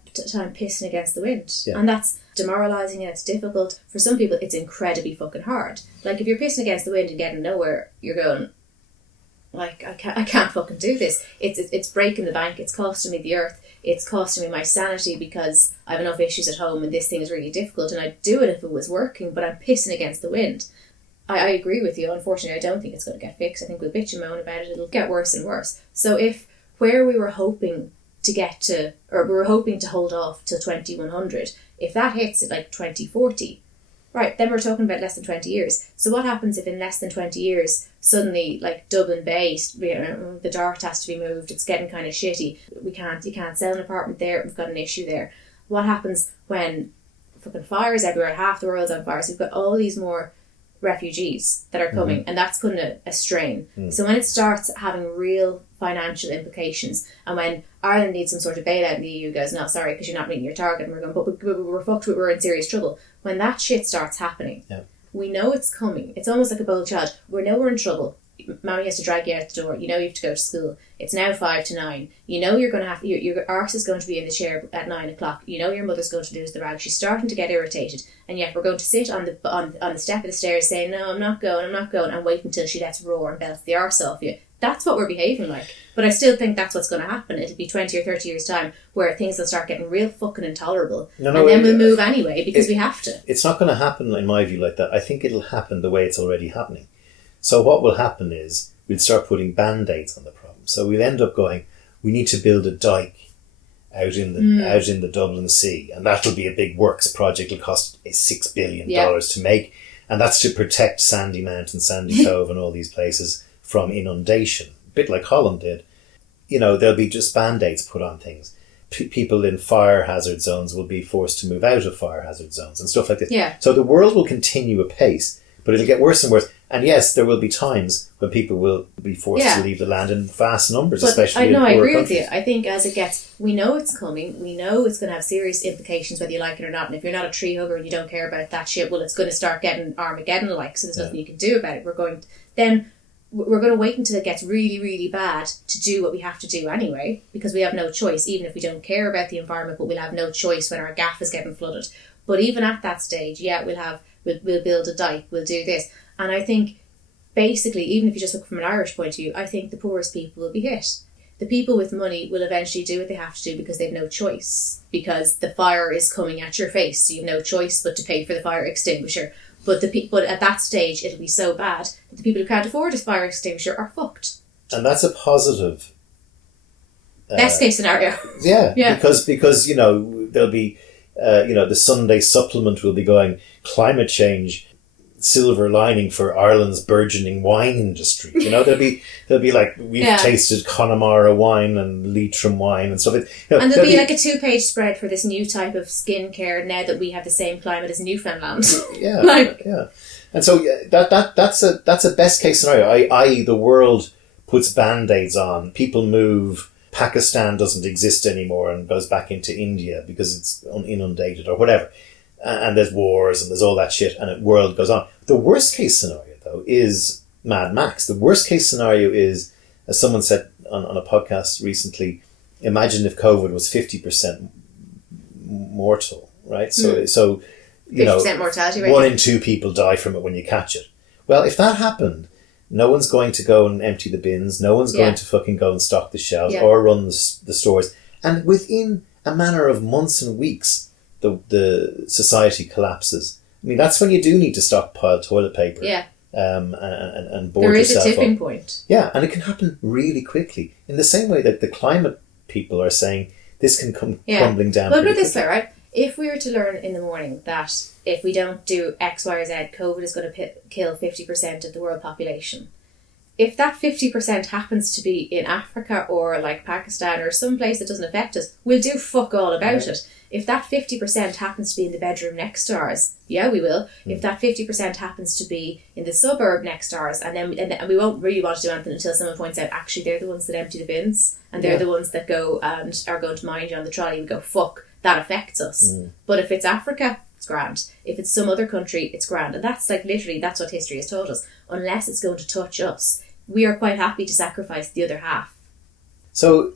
pissing against the wind, and that's demoralising and it's difficult. For some people, it's incredibly fucking hard. Like if you're pissing against the wind and getting nowhere, you're going, like, I can't fucking do this. It's breaking the bank. It's costing me the earth. It's costing me my sanity because I have enough issues at home and this thing is really difficult, and I'd do it if it was working, but I'm pissing against the wind. I agree with you. Unfortunately, I don't think it's going to get fixed. I think we'll bitch and moan about it. It'll get worse and worse. So if where we were hoping to get to, or we were hoping to hold off till 2100, if that hits at like 2040, right, then we're talking about less than 20 years. So what happens if in less than 20 years, suddenly, like Dublin Bay, the Dart has to be moved, it's getting kind of shitty, you can't sell an apartment there, we've got an issue there. What happens when fucking fires everywhere, half the world's on fire, so we've got all these more refugees that are coming, and that's putting a strain. So when it starts having real financial implications, and when Ireland needs some sort of bailout and the EU goes, no, sorry, because you're not meeting your target, and we're going, but we're fucked, we're in serious trouble. When that shit starts happening, we know it's coming. It's almost like a bold child. We know we're in trouble. Mommy has to drag you out the door. You know you have to go to school. It's now 5 to 9. You know you're going to have your arse is going to be in the chair at 9 o'clock. You know your mother's going to lose the rag. She's starting to get irritated, and yet we're going to sit on the step of the stairs saying, no, I'm not going, and wait until she lets roar and belts the arse off you. That's what we're behaving like. But I still think that's what's going to happen. It'll be 20 or 30 years time where things will start getting real fucking intolerable, and then we'll move anyway because we have to. It's not going to happen, in my view, like that. I think it'll happen the way it's already happening. So what will happen is we'll start putting band-aids on the problem. So we'll end up going, we need to build a dike out in the Dublin Sea, and that'll be a big works project. It'll cost $6 billion to make, and that's to protect Sandy Mount and Sandy Cove and all these places from inundation, a bit like Holland did. You know, there'll be just band-aids put on things. People in fire hazard zones will be forced to move out of fire hazard zones and stuff like this. Yeah. So the world will continue apace, but it'll get worse and worse. And yes, there will be times when people will be forced to leave the land in vast numbers, but especially in I poorer agree countries. with you. I think as it gets, we know it's coming. We know it's going to have serious implications whether you like it or not. And if you're not a tree hugger and you don't care about that shit, well, it's going to start getting Armageddon-like, so there's nothing you can do about it. We're going to wait until it gets really, really bad to do what we have to do anyway, because we have no choice, even if we don't care about the environment, but we'll have no choice when our gaff is getting flooded. But even at that stage, we'll build a dike, we'll do this. And I think, basically, even if you just look from an Irish point of view, I think the poorest people will be hit. The people with money will eventually do what they have to do because they've no choice, because the fire is coming at your face, so you've no choice but to pay for the fire extinguisher. But at that stage, it'll be so bad that the people who can't afford a fire extinguisher are fucked. And that's a positive. Best case scenario. Yeah. Because there'll be, the Sunday supplement will be going, climate change, silver lining for Ireland's burgeoning wine industry. There'll be like, we've tasted Connemara wine and Leitrim wine and stuff. And there'll be like a 2-page spread for this new type of skincare now that we have the same climate as Newfoundland. Yeah. And so that's a best case scenario. I.e. the world puts band-aids on, people move, Pakistan doesn't exist anymore and goes back into India because it's inundated or whatever. And there's wars and there's all that shit and the world goes on. The worst case scenario, though, is Mad Max. The worst case scenario is, as someone said on a podcast recently, imagine if COVID was 50% mortal, right? So 50% mortality rate. 1 in 2 people die from it when you catch it. Well, if that happened, no one's going to go and empty the bins. No one's going to fucking go and stock the shelves or run the stores. And within a matter of months and weeks, the society collapses. I mean, that's when you do need to stockpile toilet paper. Yeah. And board yourself up. There is a tipping point. Yeah, and it can happen really quickly. In the same way that the climate people are saying this can come crumbling down. But put it this way, right? If we were to learn in the morning that if we don't do X, Y, or Z, COVID is going to kill 50% of the world population. If that 50% happens to be in Africa or like Pakistan or some place that doesn't affect us, we'll do fuck all about it. If that 50% happens to be in the bedroom next to ours, yeah, we will. If that 50% happens to be in the suburb next to ours, and we won't really want to do anything until someone points out, actually, they're the ones that empty the bins, and they're the ones that go and are going to mind you on the trolley. We go, fuck, that affects us. But if it's Africa, it's grand. If it's some other country, it's grand. And that's like literally, that's what history has taught us. Unless it's going to touch us, we are quite happy to sacrifice the other half. So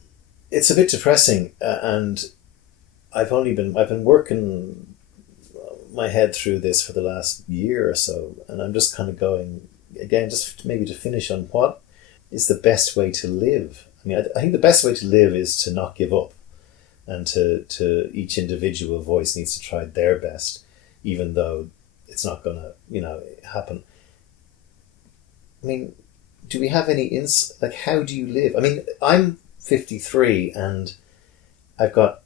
it's a bit depressing, and I've been working my head through this for the last year or so, and I'm just kind of going again, just maybe to finish on what is the best way to live. I mean, I think the best way to live is to not give up, and to each individual voice needs to try their best, even though it's not going to, happen. I mean, do we have any like, how do you live? I mean, I'm 53 and I've got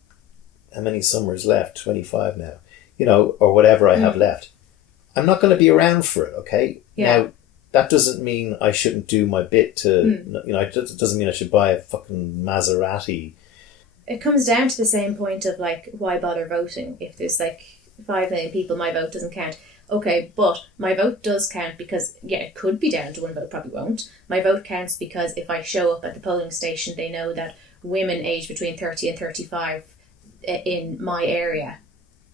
how many summers left? 25 now, or whatever I have left. I'm not going to be around for it, okay? Yeah. Now, that doesn't mean I shouldn't do my bit to, it doesn't mean I should buy a fucking Maserati. It comes down to the same point of, like, why bother voting? If there's, like, 5 million people, my vote doesn't count. Okay, but my vote does count because, it could be down to one vote, probably won't. My vote counts because if I show up at the polling station, they know that women aged between 30 and 35 in my area,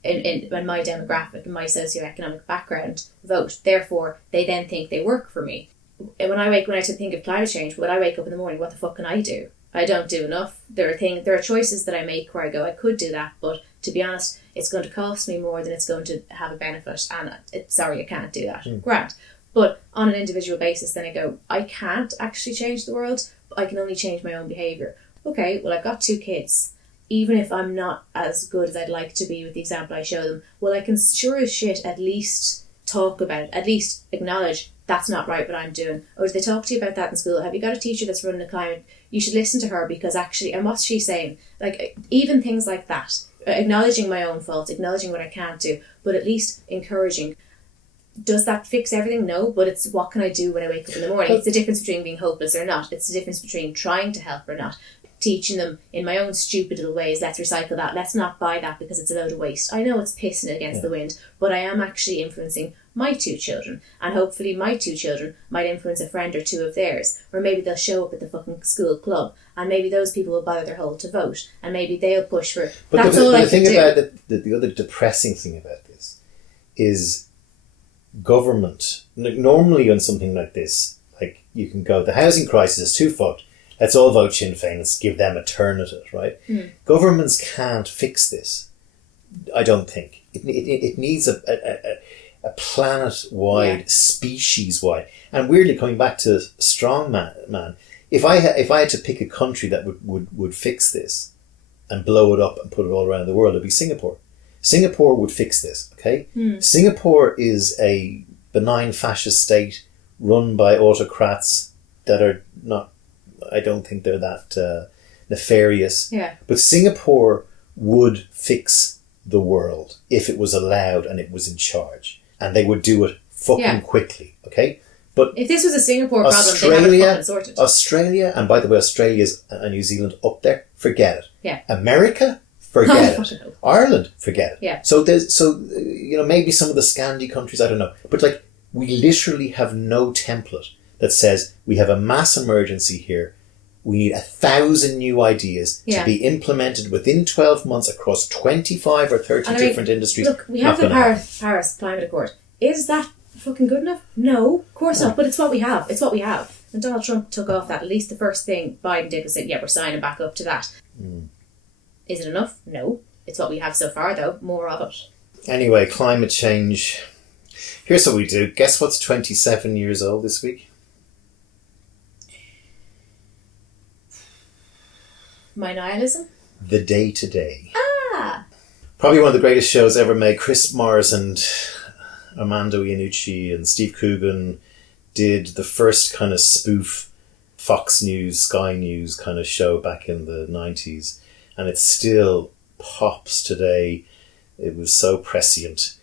in my demographic, in my socioeconomic background, vote. Therefore, they then think they work for me. And when I think of climate change, when I wake up in the morning, what the fuck can I do? I don't do enough. There are choices that I make where I go, I could do that, but to be honest, it's going to cost me more than it's going to have a benefit, and I can't do that. Grant. But on an individual basis, then I go, I can't actually change the world, but I can only change my own behaviour. Okay, well, I've got 2 kids. Even if I'm not as good as I'd like to be with the example I show them, well, I can sure as shit at least talk about it, at least acknowledge that's not right what I'm doing. Or do they talk to you about that in school? Have you got a teacher that's running a climate? You should listen to her because actually, and what's she saying? Like, even things like that. Acknowledging my own faults, acknowledging what I can't do, but at least encouraging. Does that fix everything? No, but it's what can I do when I wake up in the morning? It's the difference between being hopeless or not. It's the difference between trying to help or not. Teaching them in my own stupid little ways, let's recycle that, let's not buy that because it's a load of waste. I know it's pissing against the wind, but I am actually influencing my 2 children, and hopefully my 2 children might influence a friend or 2 of theirs, or maybe they'll show up at the fucking school club, and maybe those people will bother their whole to vote, and maybe they'll push for it. But that's all I can do. The other depressing thing about this is government. Normally on something like this, like, you can go, the housing crisis is too fucked, let's all vote Sinn Féin, let's give them a turn at it, right? Governments can't fix this, I don't think. It needs a planet-wide, species-wide. And weirdly, coming back to strongman, if I had to pick a country that would fix this and blow it up and put it all around the world, it'd be Singapore. Singapore would fix this, okay? Singapore is a benign fascist state run by autocrats that are not, I don't think they're that nefarious. Yeah. But Singapore would fix the world if it was allowed and it was in charge. And they would do it fucking quickly, okay? But if this was a Singapore problem, they'd have it fucking sorted. Australia, and by the way, Australia's and New Zealand up there, forget it. Yeah. America, forget it. Ireland, forget it. Yeah. So maybe some of the Scandi countries, I don't know. But like, we literally have no template that says we have a mass emergency here. We need 1,000 new ideas to be implemented within 12 months across 25 or 30 different industries. Look, we have the Paris Climate Accord. Is that fucking good enough? No, of course not. But it's what we have. It's what we have. When Donald Trump took off that, at least the first thing Biden did was say, we're signing back up to that. Is it enough? No. It's what we have so far, though. More of it. Anyway, climate change. Here's what we do. Guess what's 27 years old this week? My nihilism? The Day Today. Ah! Probably one of the greatest shows ever made. Chris Morris and Armando Iannucci and Steve Coogan did the first kind of spoof Fox News, Sky News kind of show back in the 90s. And it still pops today. It was so prescient.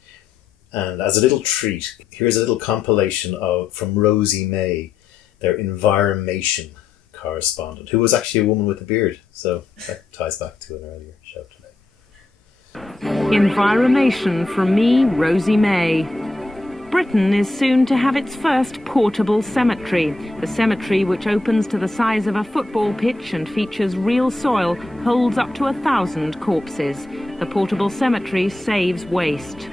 And as a little treat, here's a little compilation from Rosie May, their Environmation correspondent, who was actually a woman with a beard. So that ties back to an earlier show today. Environmation from me, Rosie May. Britain is soon to have its first portable cemetery. The cemetery, which opens to the size of a football pitch and features real soil, holds up to 1,000 corpses. The portable cemetery saves waste.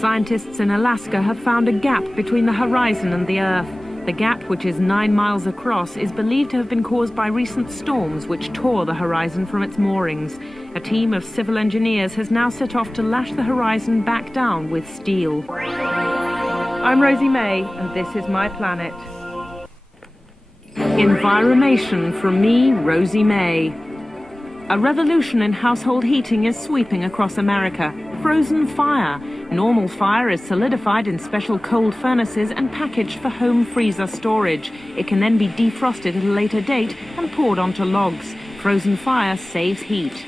Scientists in Alaska have found a gap between the horizon and the Earth. The gap, which is 9 miles across, is believed to have been caused by recent storms which tore the horizon from its moorings. A team of civil engineers has now set off to lash the horizon back down with steel. I'm Rosie May, and this is my planet. Environmation from me, Rosie May. A revolution in household heating is sweeping across America. Frozen fire. Normal fire is solidified in special cold furnaces and packaged for home freezer storage. It can then be defrosted at a later date and poured onto logs. Frozen fire saves heat.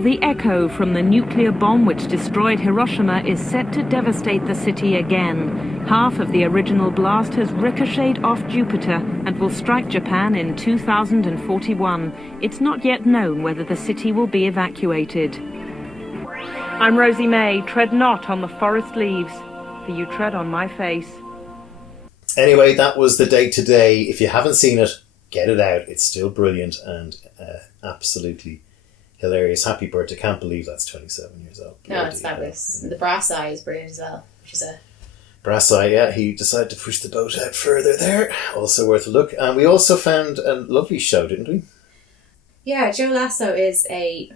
The echo from the nuclear bomb which destroyed Hiroshima is set to devastate the city again. Half of the original blast has ricocheted off Jupiter and will strike Japan in 2041. It's not yet known whether the city will be evacuated. I'm Rosie May. Tread not on the forest leaves, for you tread on my face. Anyway, that was The Day Today. If you haven't seen it, get it out. It's still brilliant and absolutely hilarious. Happy birthday. Can't believe that's 27 years old. No, it's fabulous. Yeah. The brass eye is brilliant as well, which is a... Brass eye, yeah. He decided to push the boat out further there. Also worth a look. And we also found a lovely show, didn't we? Yeah, Joe Lasso is a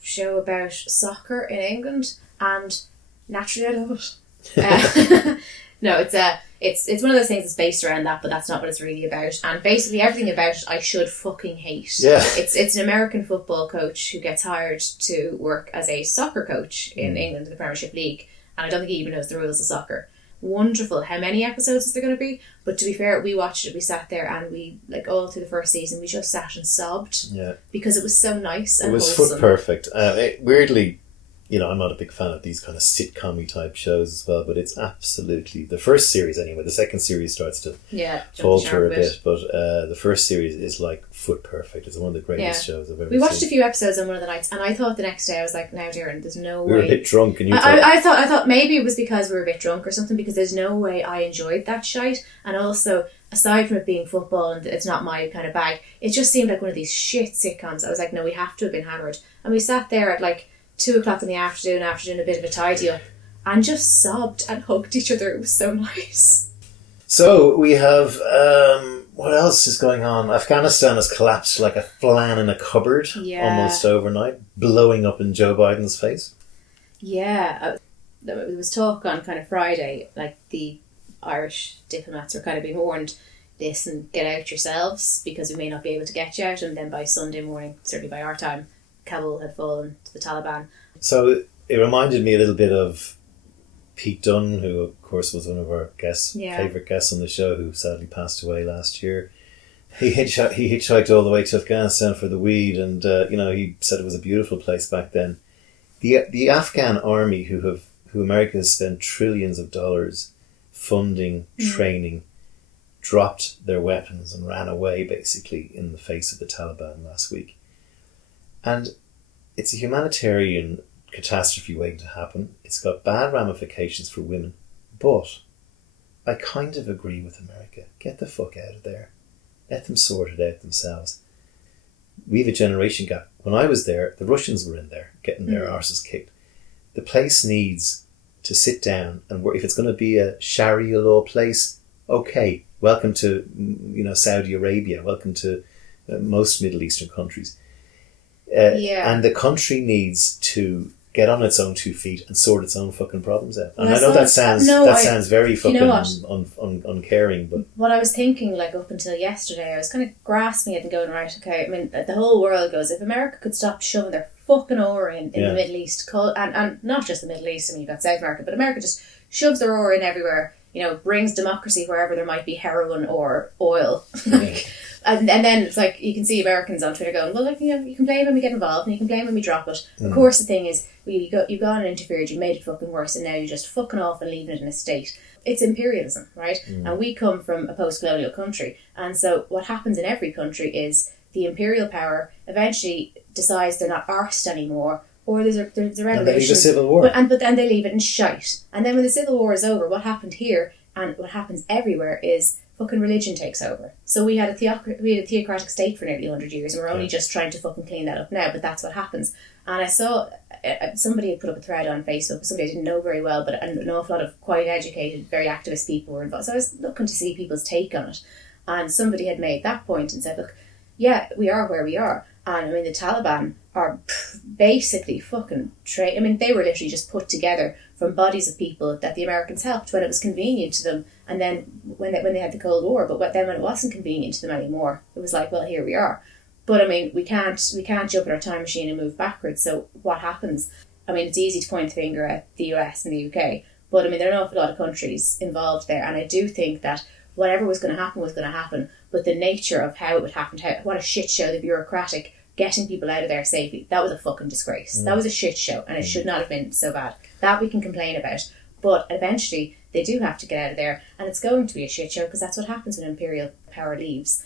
show about soccer in England, and naturally I love it. No, it's one of those things that's based around that, but that's not what it's really about. And basically everything about it I should fucking hate. Yeah. It's an American football coach who gets hired to work as a soccer coach in England in the Premiership League, and I don't think he even knows the rules of soccer. Wonderful. How many episodes is there going to be? But to be fair, we watched it, we sat there, and we, like, all through the first season, we just sat and sobbed. Yeah. Because it was so nice and it was wholesome. Foot perfect. Weirdly, you know, I'm not a big fan of these kind of sitcom-y type shows as well, but it's absolutely, the first series anyway, the second series starts to falter a bit, but the first series is like foot perfect. It's one of the greatest shows I've ever seen. We watched a few episodes on one of the nights, and I thought the next day, I was like, now Darren, there's no way. We were a bit drunk, and you I thought maybe it was because we were a bit drunk or something, because there's no way I enjoyed that shite, and also, aside from it being football and it's not my kind of bag, it just seemed like one of these shit sitcoms. I was like, no, we have to have been hammered. And we sat there at like 2:00 in the afternoon after doing a bit of a tidy up and just sobbed and hugged each other. It was so nice. So we have, what else is going on? Afghanistan has collapsed like a flan in a cupboard almost overnight, blowing up in Joe Biden's face. Yeah. There was talk on kind of Friday, like the Irish diplomats were kind of being warned, listen, get out yourselves because we may not be able to get you out. And then by Sunday morning, certainly by our time, Kabul had fallen to the Taliban. So it reminded me a little bit of Pete Dunne, who of course was one of our favourite guests on the show, who sadly passed away last year. He hitchhiked all the way to Afghanistan for the weed, and he said it was a beautiful place back then. The Afghan army, who America has spent trillions of dollars funding, training, dropped their weapons and ran away basically in the face of the Taliban last week. And it's a humanitarian catastrophe waiting to happen. It's got bad ramifications for women. But I kind of agree with America. Get the fuck out of there. Let them sort it out themselves. We have a generation gap. When I was there, the Russians were in there getting their arses kicked. The place needs to sit down and work. If it's going to be a Sharia law place, okay. Welcome to Saudi Arabia. Welcome to most Middle Eastern countries. And the country needs to get on its own 2 feet and sort its own fucking problems out. And I know that sounds very fucking uncaring, but what I was thinking, like up until yesterday, I was kind of grasping it and going, right, okay, I mean, the whole world goes, if America could stop shoving their fucking oar in the Middle East, and not just the Middle East, I mean, you've got South America, but America just shoves their oar in everywhere, brings democracy wherever there might be heroin or oil. And then it's like, you can see Americans on Twitter going, well, like, you complain when we get involved and you complain when we drop it. Of course, the thing is, you've gone and interfered, you made it fucking worse, and now you're just fucking off and leaving it in a state. It's imperialism, right? And we come from a post-colonial country. And so what happens in every country is the imperial power eventually decides they're not arsed anymore, or there's a revolution. And they leave a civil war. But then they leave it in shite. And then when the civil war is over, what happened here, and what happens everywhere, is fucking religion takes over. So we had a theocratic state for nearly 100 years, and we're only just trying to fucking clean that up now, but that's what happens. And I saw somebody had put up a thread on Facebook, somebody I didn't know very well, but an awful lot of quite educated, very activist people were involved. So I was looking to see people's take on it. And somebody had made that point and said, look, yeah, we are where we are. And I mean, the Taliban are basically fucking I mean, they were literally just put together from bodies of people that the Americans helped when it was convenient to them, and then when they had the Cold War. But then when it wasn't convenient to them anymore, it was like, well, here we are. But I mean, we can't jump in our time machine and move backwards. So what happens? I mean, it's easy to point the finger at the US and the UK, but I mean, there are an awful lot of countries involved there, and I do think that whatever was going to happen was going to happen. But the nature of how it would happen, what a shit show, the bureaucratic getting people out of there safely, that was a fucking disgrace. That was a shit show, and it should not have been so bad. That we can complain about, but eventually they do have to get out of there, and it's going to be a shit show because that's what happens when imperial power leaves.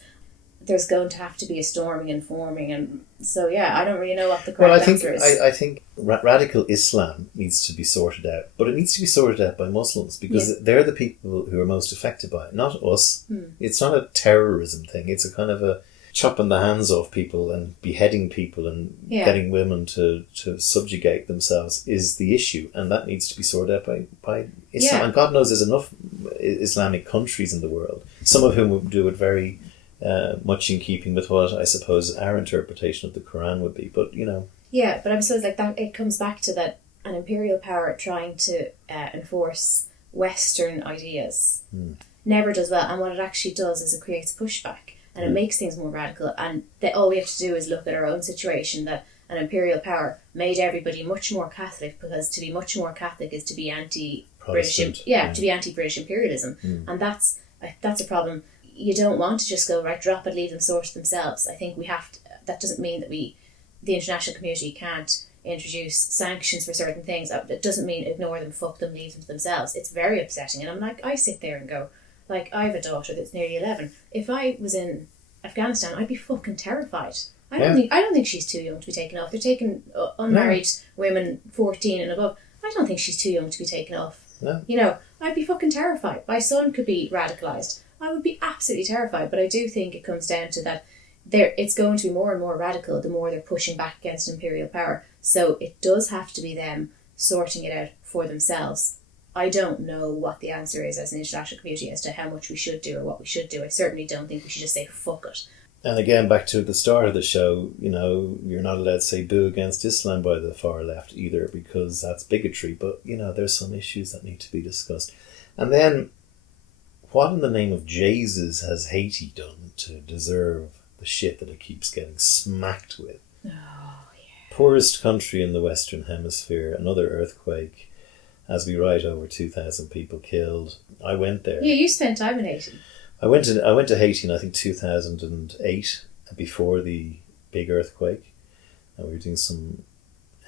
There's going to have to be a storming and forming, and so I don't really know what the correct answer is. I think radical Islam needs to be sorted out, but it needs to be sorted out by Muslims because they're the people who are most affected by it, not us. It's not a terrorism thing. It's a kind of a chopping the hands off people and beheading people and getting women to subjugate themselves is the issue, and that needs to be sorted out by Islam. And God knows there's enough Islamic countries in the world, some of whom will do it very much in keeping with what I suppose our interpretation of the Quran would be, but but I suppose like that it comes back to that an imperial power trying to enforce Western ideas never does well, and what it actually does is it creates pushback. And it makes things more radical, and all we have to do is look at our own situation, that an imperial power made everybody much more Catholic, because to be much more Catholic is to be anti-British, to be anti-British imperialism, and that's a problem. You don't want to just go, right, drop it, leave them sort themselves. I think we have to, that doesn't mean that the international community can't introduce sanctions for certain things. It doesn't mean ignore them, fuck them, leave them to themselves. It's very upsetting, and I'm like, I sit there and go, like, I have a daughter that's nearly 11. If I was in Afghanistan, I'd be fucking terrified. I don't think she's too young to be taken off. They're taking unmarried women 14 and above. I don't think she's too young to be taken off. No. I'd be fucking terrified. My son could be radicalised. I would be absolutely terrified. But I do think it comes down to that it's going to be more and more radical the more they're pushing back against imperial power. So it does have to be them sorting it out for themselves. I don't know what the answer is as an international community as to how much we should do or what we should do. I certainly don't think we should just say fuck it. And again, back to the start of the show, you're not allowed to say boo against Islam by the far left either, because that's bigotry. But, there's some issues that need to be discussed. And then, what in the name of Jesus has Haiti done to deserve the shit that it keeps getting smacked with? Oh, yeah. Poorest country in the Western Hemisphere, another earthquake. As we write, over 2,000 people killed. I went there. Yeah, you spent time in Haiti. I went to Haiti in, I think, 2008, before the big earthquake. And we were doing some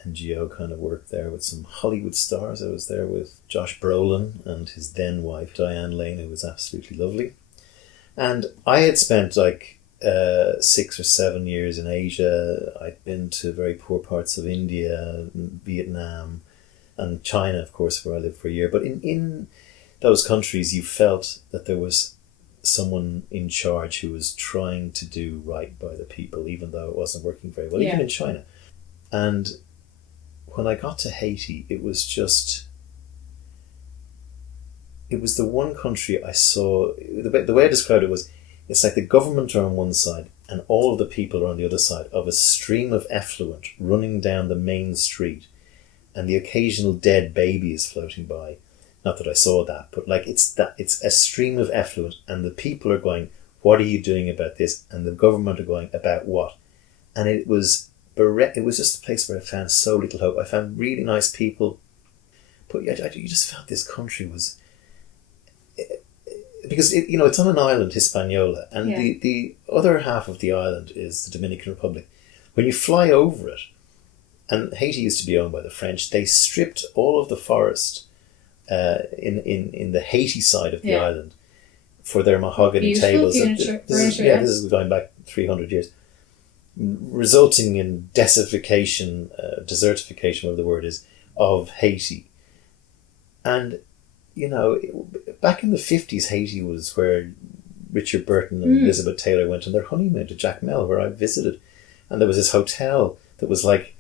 NGO kind of work there with some Hollywood stars. I was there with Josh Brolin and his then wife, Diane Lane, who was absolutely lovely. And I had spent 6 or 7 years in Asia. I'd been to very poor parts of India, Vietnam, and China, of course, where I lived for a year. But in those countries, you felt that there was someone in charge who was trying to do right by the people, even though it wasn't working very well, even in China. And when I got to Haiti, it was the one country I saw, the way I described it was, it's like the government are on one side and all of the people are on the other side of a stream of effluent running down the main street, and the occasional dead baby is floating by. Not that I saw that, but it's a stream of effluent, and the people are going, what are you doing about this? And the government are going, about what? And it was just a place where I found so little hope. I found really nice people, but you just felt this country was, because it's on an island, Hispaniola, and the other half of the island is the Dominican Republic. When you fly over it, and Haiti used to be owned by the French, they stripped all of the forest in the Haiti side of the island for their mahogany tables. This is going back 300 years, resulting in desertification, whatever the word is, of Haiti. And back in the 50s, Haiti was where Richard Burton and Elizabeth Taylor went on their honeymoon to Jacmel, where I visited, and there was this hotel that was like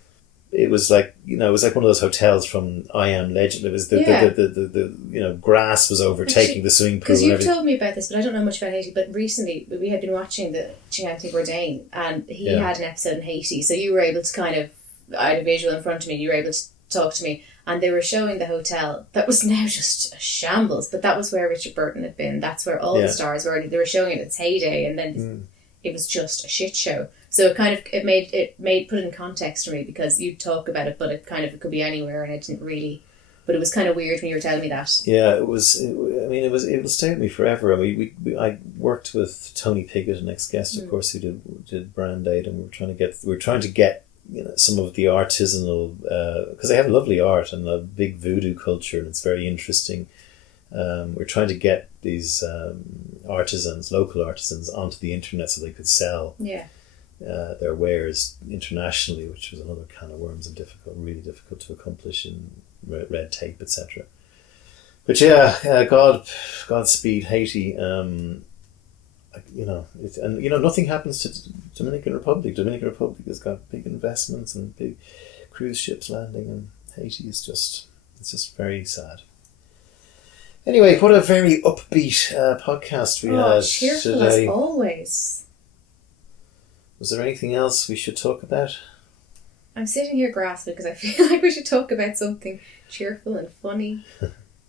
it was like, you know, it was like one of those hotels from I Am Legend. It was the you know, grass was overtaking the swimming pool. Because you've told me about this, but I don't know much about Haiti. But recently, we had been watching the Chianti Bourdain, and he had an episode in Haiti. So you were able to kind of, I had a visual in front of me, you were able to talk to me, and they were showing the hotel that was now just a shambles. But that was where Richard Burton had been. That's where all the stars were. They were showing it in its heyday, and then it was just a shit show. So it made put it in context for me, because you talk about it, but it could be anywhere, and I didn't really. But it was kind of weird when you were telling me that. Yeah, it will stay with me forever. I mean, I worked with Tony Piggott, an ex-guest, of course, who did Brand Aid, and we were trying to get, you know, some of the artisanal, because they have lovely art and a big voodoo culture, and it's very interesting. We're trying to get these local artisans, onto the internet so they could sell their wares internationally, which was another can of worms and really difficult to accomplish in red tape, etc. But Godspeed Haiti. Nothing happens to Dominican Republic. Dominican Republic has got big investments and big cruise ships landing, and Haiti is just very sad. Anyway, what a very upbeat podcast we had cheerful today. As always. Was there anything else we should talk about? I'm sitting here grasping because I feel like we should talk about something cheerful and funny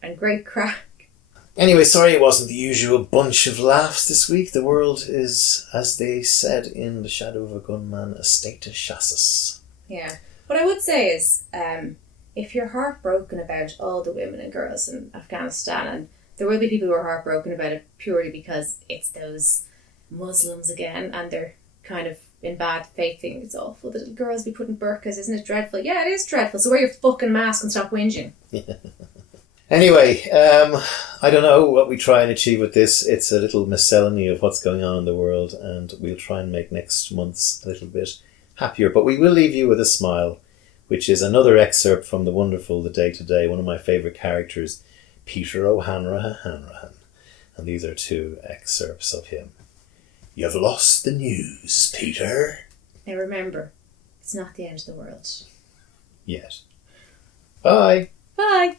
and great crack. Anyway, sorry it wasn't the usual bunch of laughs this week. The world is, as they said in The Shadow of a Gunman, a state de chassis. Yeah. What I would say is, if you're heartbroken about all the women and girls in Afghanistan, and there will be people who are heartbroken about it purely because it's those Muslims again, and they're kind of in bad faith thinking it's awful that little girls be put in burqas, isn't it dreadful? Yeah, it is dreadful, so wear your fucking mask and stop whinging. Anyway, I don't know what we try and achieve with this. It's a little miscellany of what's going on in the world, and we'll try and make next month's a little bit happier, but we will leave you with a smile, which is another excerpt from the wonderful The Day Today, one of my favourite characters, Peter O'Hanrahan. And these are two excerpts of him. You've lost the news, Peter. Now remember, it's not the end of the world. Yet. Bye. Bye.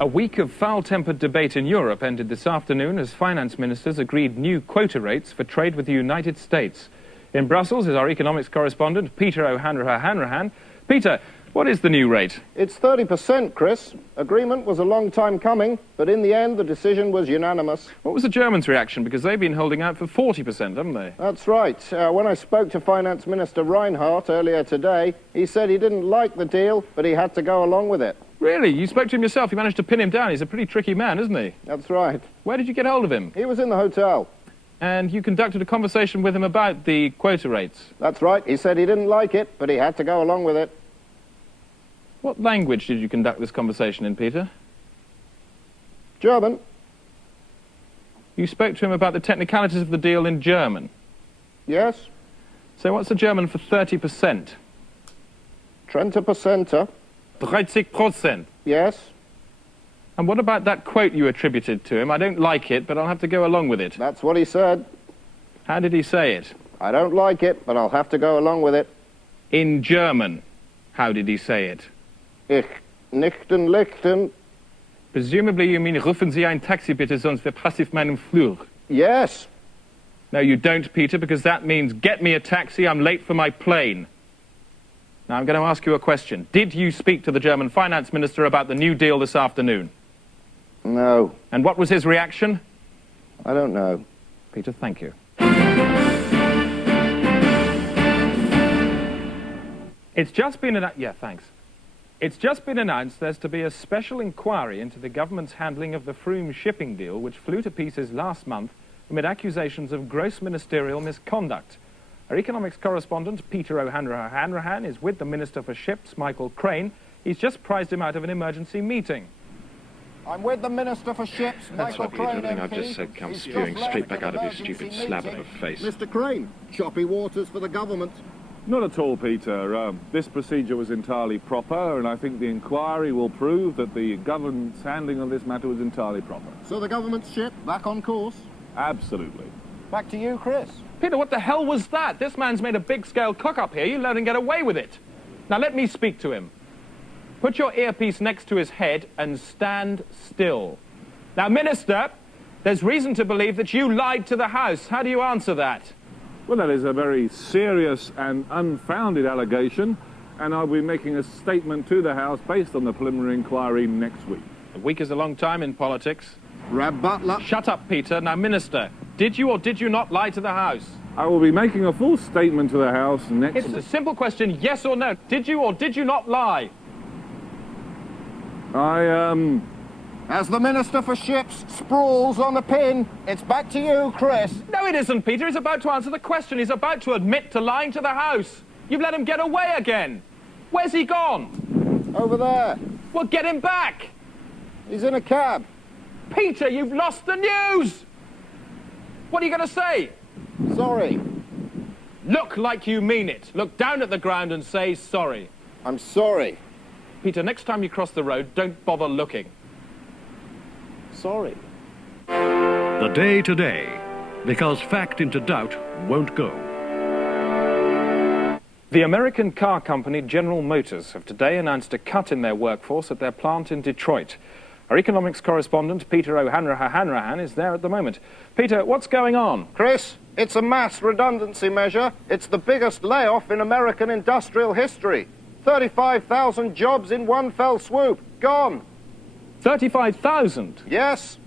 A week of foul-tempered debate in Europe ended this afternoon as finance ministers agreed new quota rates for trade with the United States. In Brussels is our economics correspondent, Peter O'Hanrahan. Peter, what is the new rate? It's 30%, Chris. Agreement was a long time coming, but in the end the decision was unanimous. What was the Germans' reaction? Because they've been holding out for 40%, haven't they? That's right. When I spoke to Finance Minister Reinhardt earlier today, he said he didn't like the deal, but he had to go along with it. Really? You spoke to him yourself? You managed to pin him down? He's a pretty tricky man, isn't he? That's right. Where did you get hold of him? He was in the hotel. And you conducted a conversation with him about the quota rates? That's right. He said he didn't like it, but he had to go along with it. What language did you conduct this conversation in, Peter? German. You spoke to him about the technicalities of the deal in German? Yes. So what's the German for 30%? 30%. 30%. Yes. And what about that quote you attributed to him? I don't like it, but I'll have to go along with it. That's what he said. How did he say it? I don't like it, but I'll have to go along with it. In German. How did he say it? Ich nichten lichten. Presumably you mean, rufen Sie ein Taxi bitte, sonst verpasse ich meinen Flug. Yes. No, you don't, Peter, because that means get me a taxi, I'm late for my plane. Now, I'm going to ask you a question. Did you speak to the German finance minister about the new deal this afternoon? No. And what was his reaction? I don't know. Peter, thank you. It's just been announced there's to be a special inquiry into the government's handling of the Froome shipping deal, which flew to pieces last month amid accusations of gross ministerial misconduct. Our economics correspondent, Peter O'Hanrahan, is with the Minister for Ships, Michael Crane. He's just prized him out of an emergency meeting. I'm with the Minister for Ships, Michael Crane. Everything I've just said comes spewing straight back out of his stupid slab of a face. Mr. Crane, choppy waters for the government. Not at all, Peter. This procedure was entirely proper, and I think the inquiry will prove that the government's handling of this matter was entirely proper. So the government's ship back on course? Absolutely. Back to you, Chris. Peter, what the hell was that? This man's made a big-scale cock-up here. You let him get away with it. Now let me speak to him. Put your earpiece next to his head and stand still. Now, Minister, there's reason to believe that you lied to the House. How do you answer that? Well, that is a very serious and unfounded allegation, and I'll be making a statement to the House based on the preliminary inquiry next week. A week is a long time in politics. Rab Butler. Shut up, Peter. Now, Minister, did you or did you not lie to the House? I will be making a full statement to the House next It's a simple question, yes or no. Did you or did you not lie? As the Minister for Ships sprawls on the pin, it's back to you, Chris. No, it isn't, Peter. He's about to answer the question. He's about to admit to lying to the House. You've let him get away again. Where's he gone? Over there. Well, get him back. He's in a cab. Peter, you've lost the news. What are you going to say? Sorry. Look like you mean it. Look down at the ground and say sorry. I'm sorry. Peter, next time you cross the road, don't bother looking. Sorry. The Day Today, because fact into doubt won't go. The American car company General Motors have today announced a cut in their workforce at their plant in Detroit. Our economics correspondent, Peter O'Hanrahan, is there at the moment. Peter, what's going on? Chris, it's a mass redundancy measure. It's the biggest layoff in American industrial history. 35,000 jobs in one fell swoop. Gone. 35,000? Yes.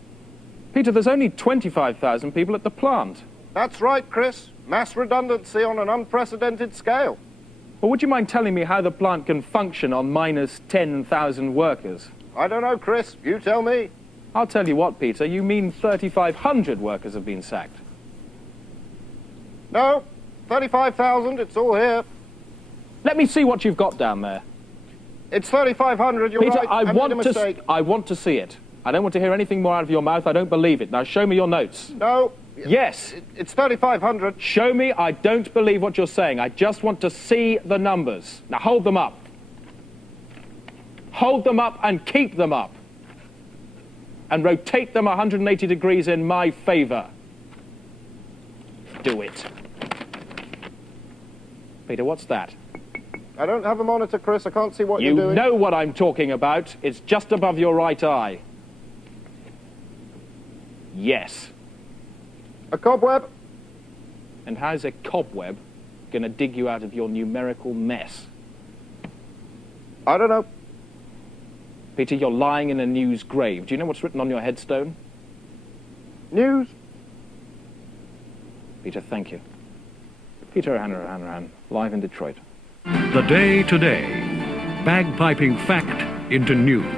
Peter, there's only 25,000 people at the plant. That's right, Chris. Mass redundancy on an unprecedented scale. Well, would you mind telling me how the plant can function on minus 10,000 workers? I don't know, Chris. You tell me. I'll tell you what, Peter. You mean 3,500 workers have been sacked? No. 35,000. It's all here. Let me see what you've got down there. It's 3,500. You're Peter, right. I made a mistake. want to see it. I don't want to hear anything more out of your mouth. I don't believe it. Now show me your notes. No. Yes. It's 3,500. Show me. I don't believe what you're saying. I just want to see the numbers. Now hold them up. Hold them up and keep them up. And rotate them 180 degrees in my favor. Do it. Peter, what's that? I don't have a monitor, Chris. I can't see what you're doing. You know what I'm talking about. It's just above your right eye. Yes. A cobweb? And how's a cobweb going to dig you out of your numerical mess? I don't know. Peter, you're lying in a news grave. Do you know what's written on your headstone? News? Peter, thank you. Peter O'Hanrahan, live in Detroit. The Day Today, bagpiping fact into news.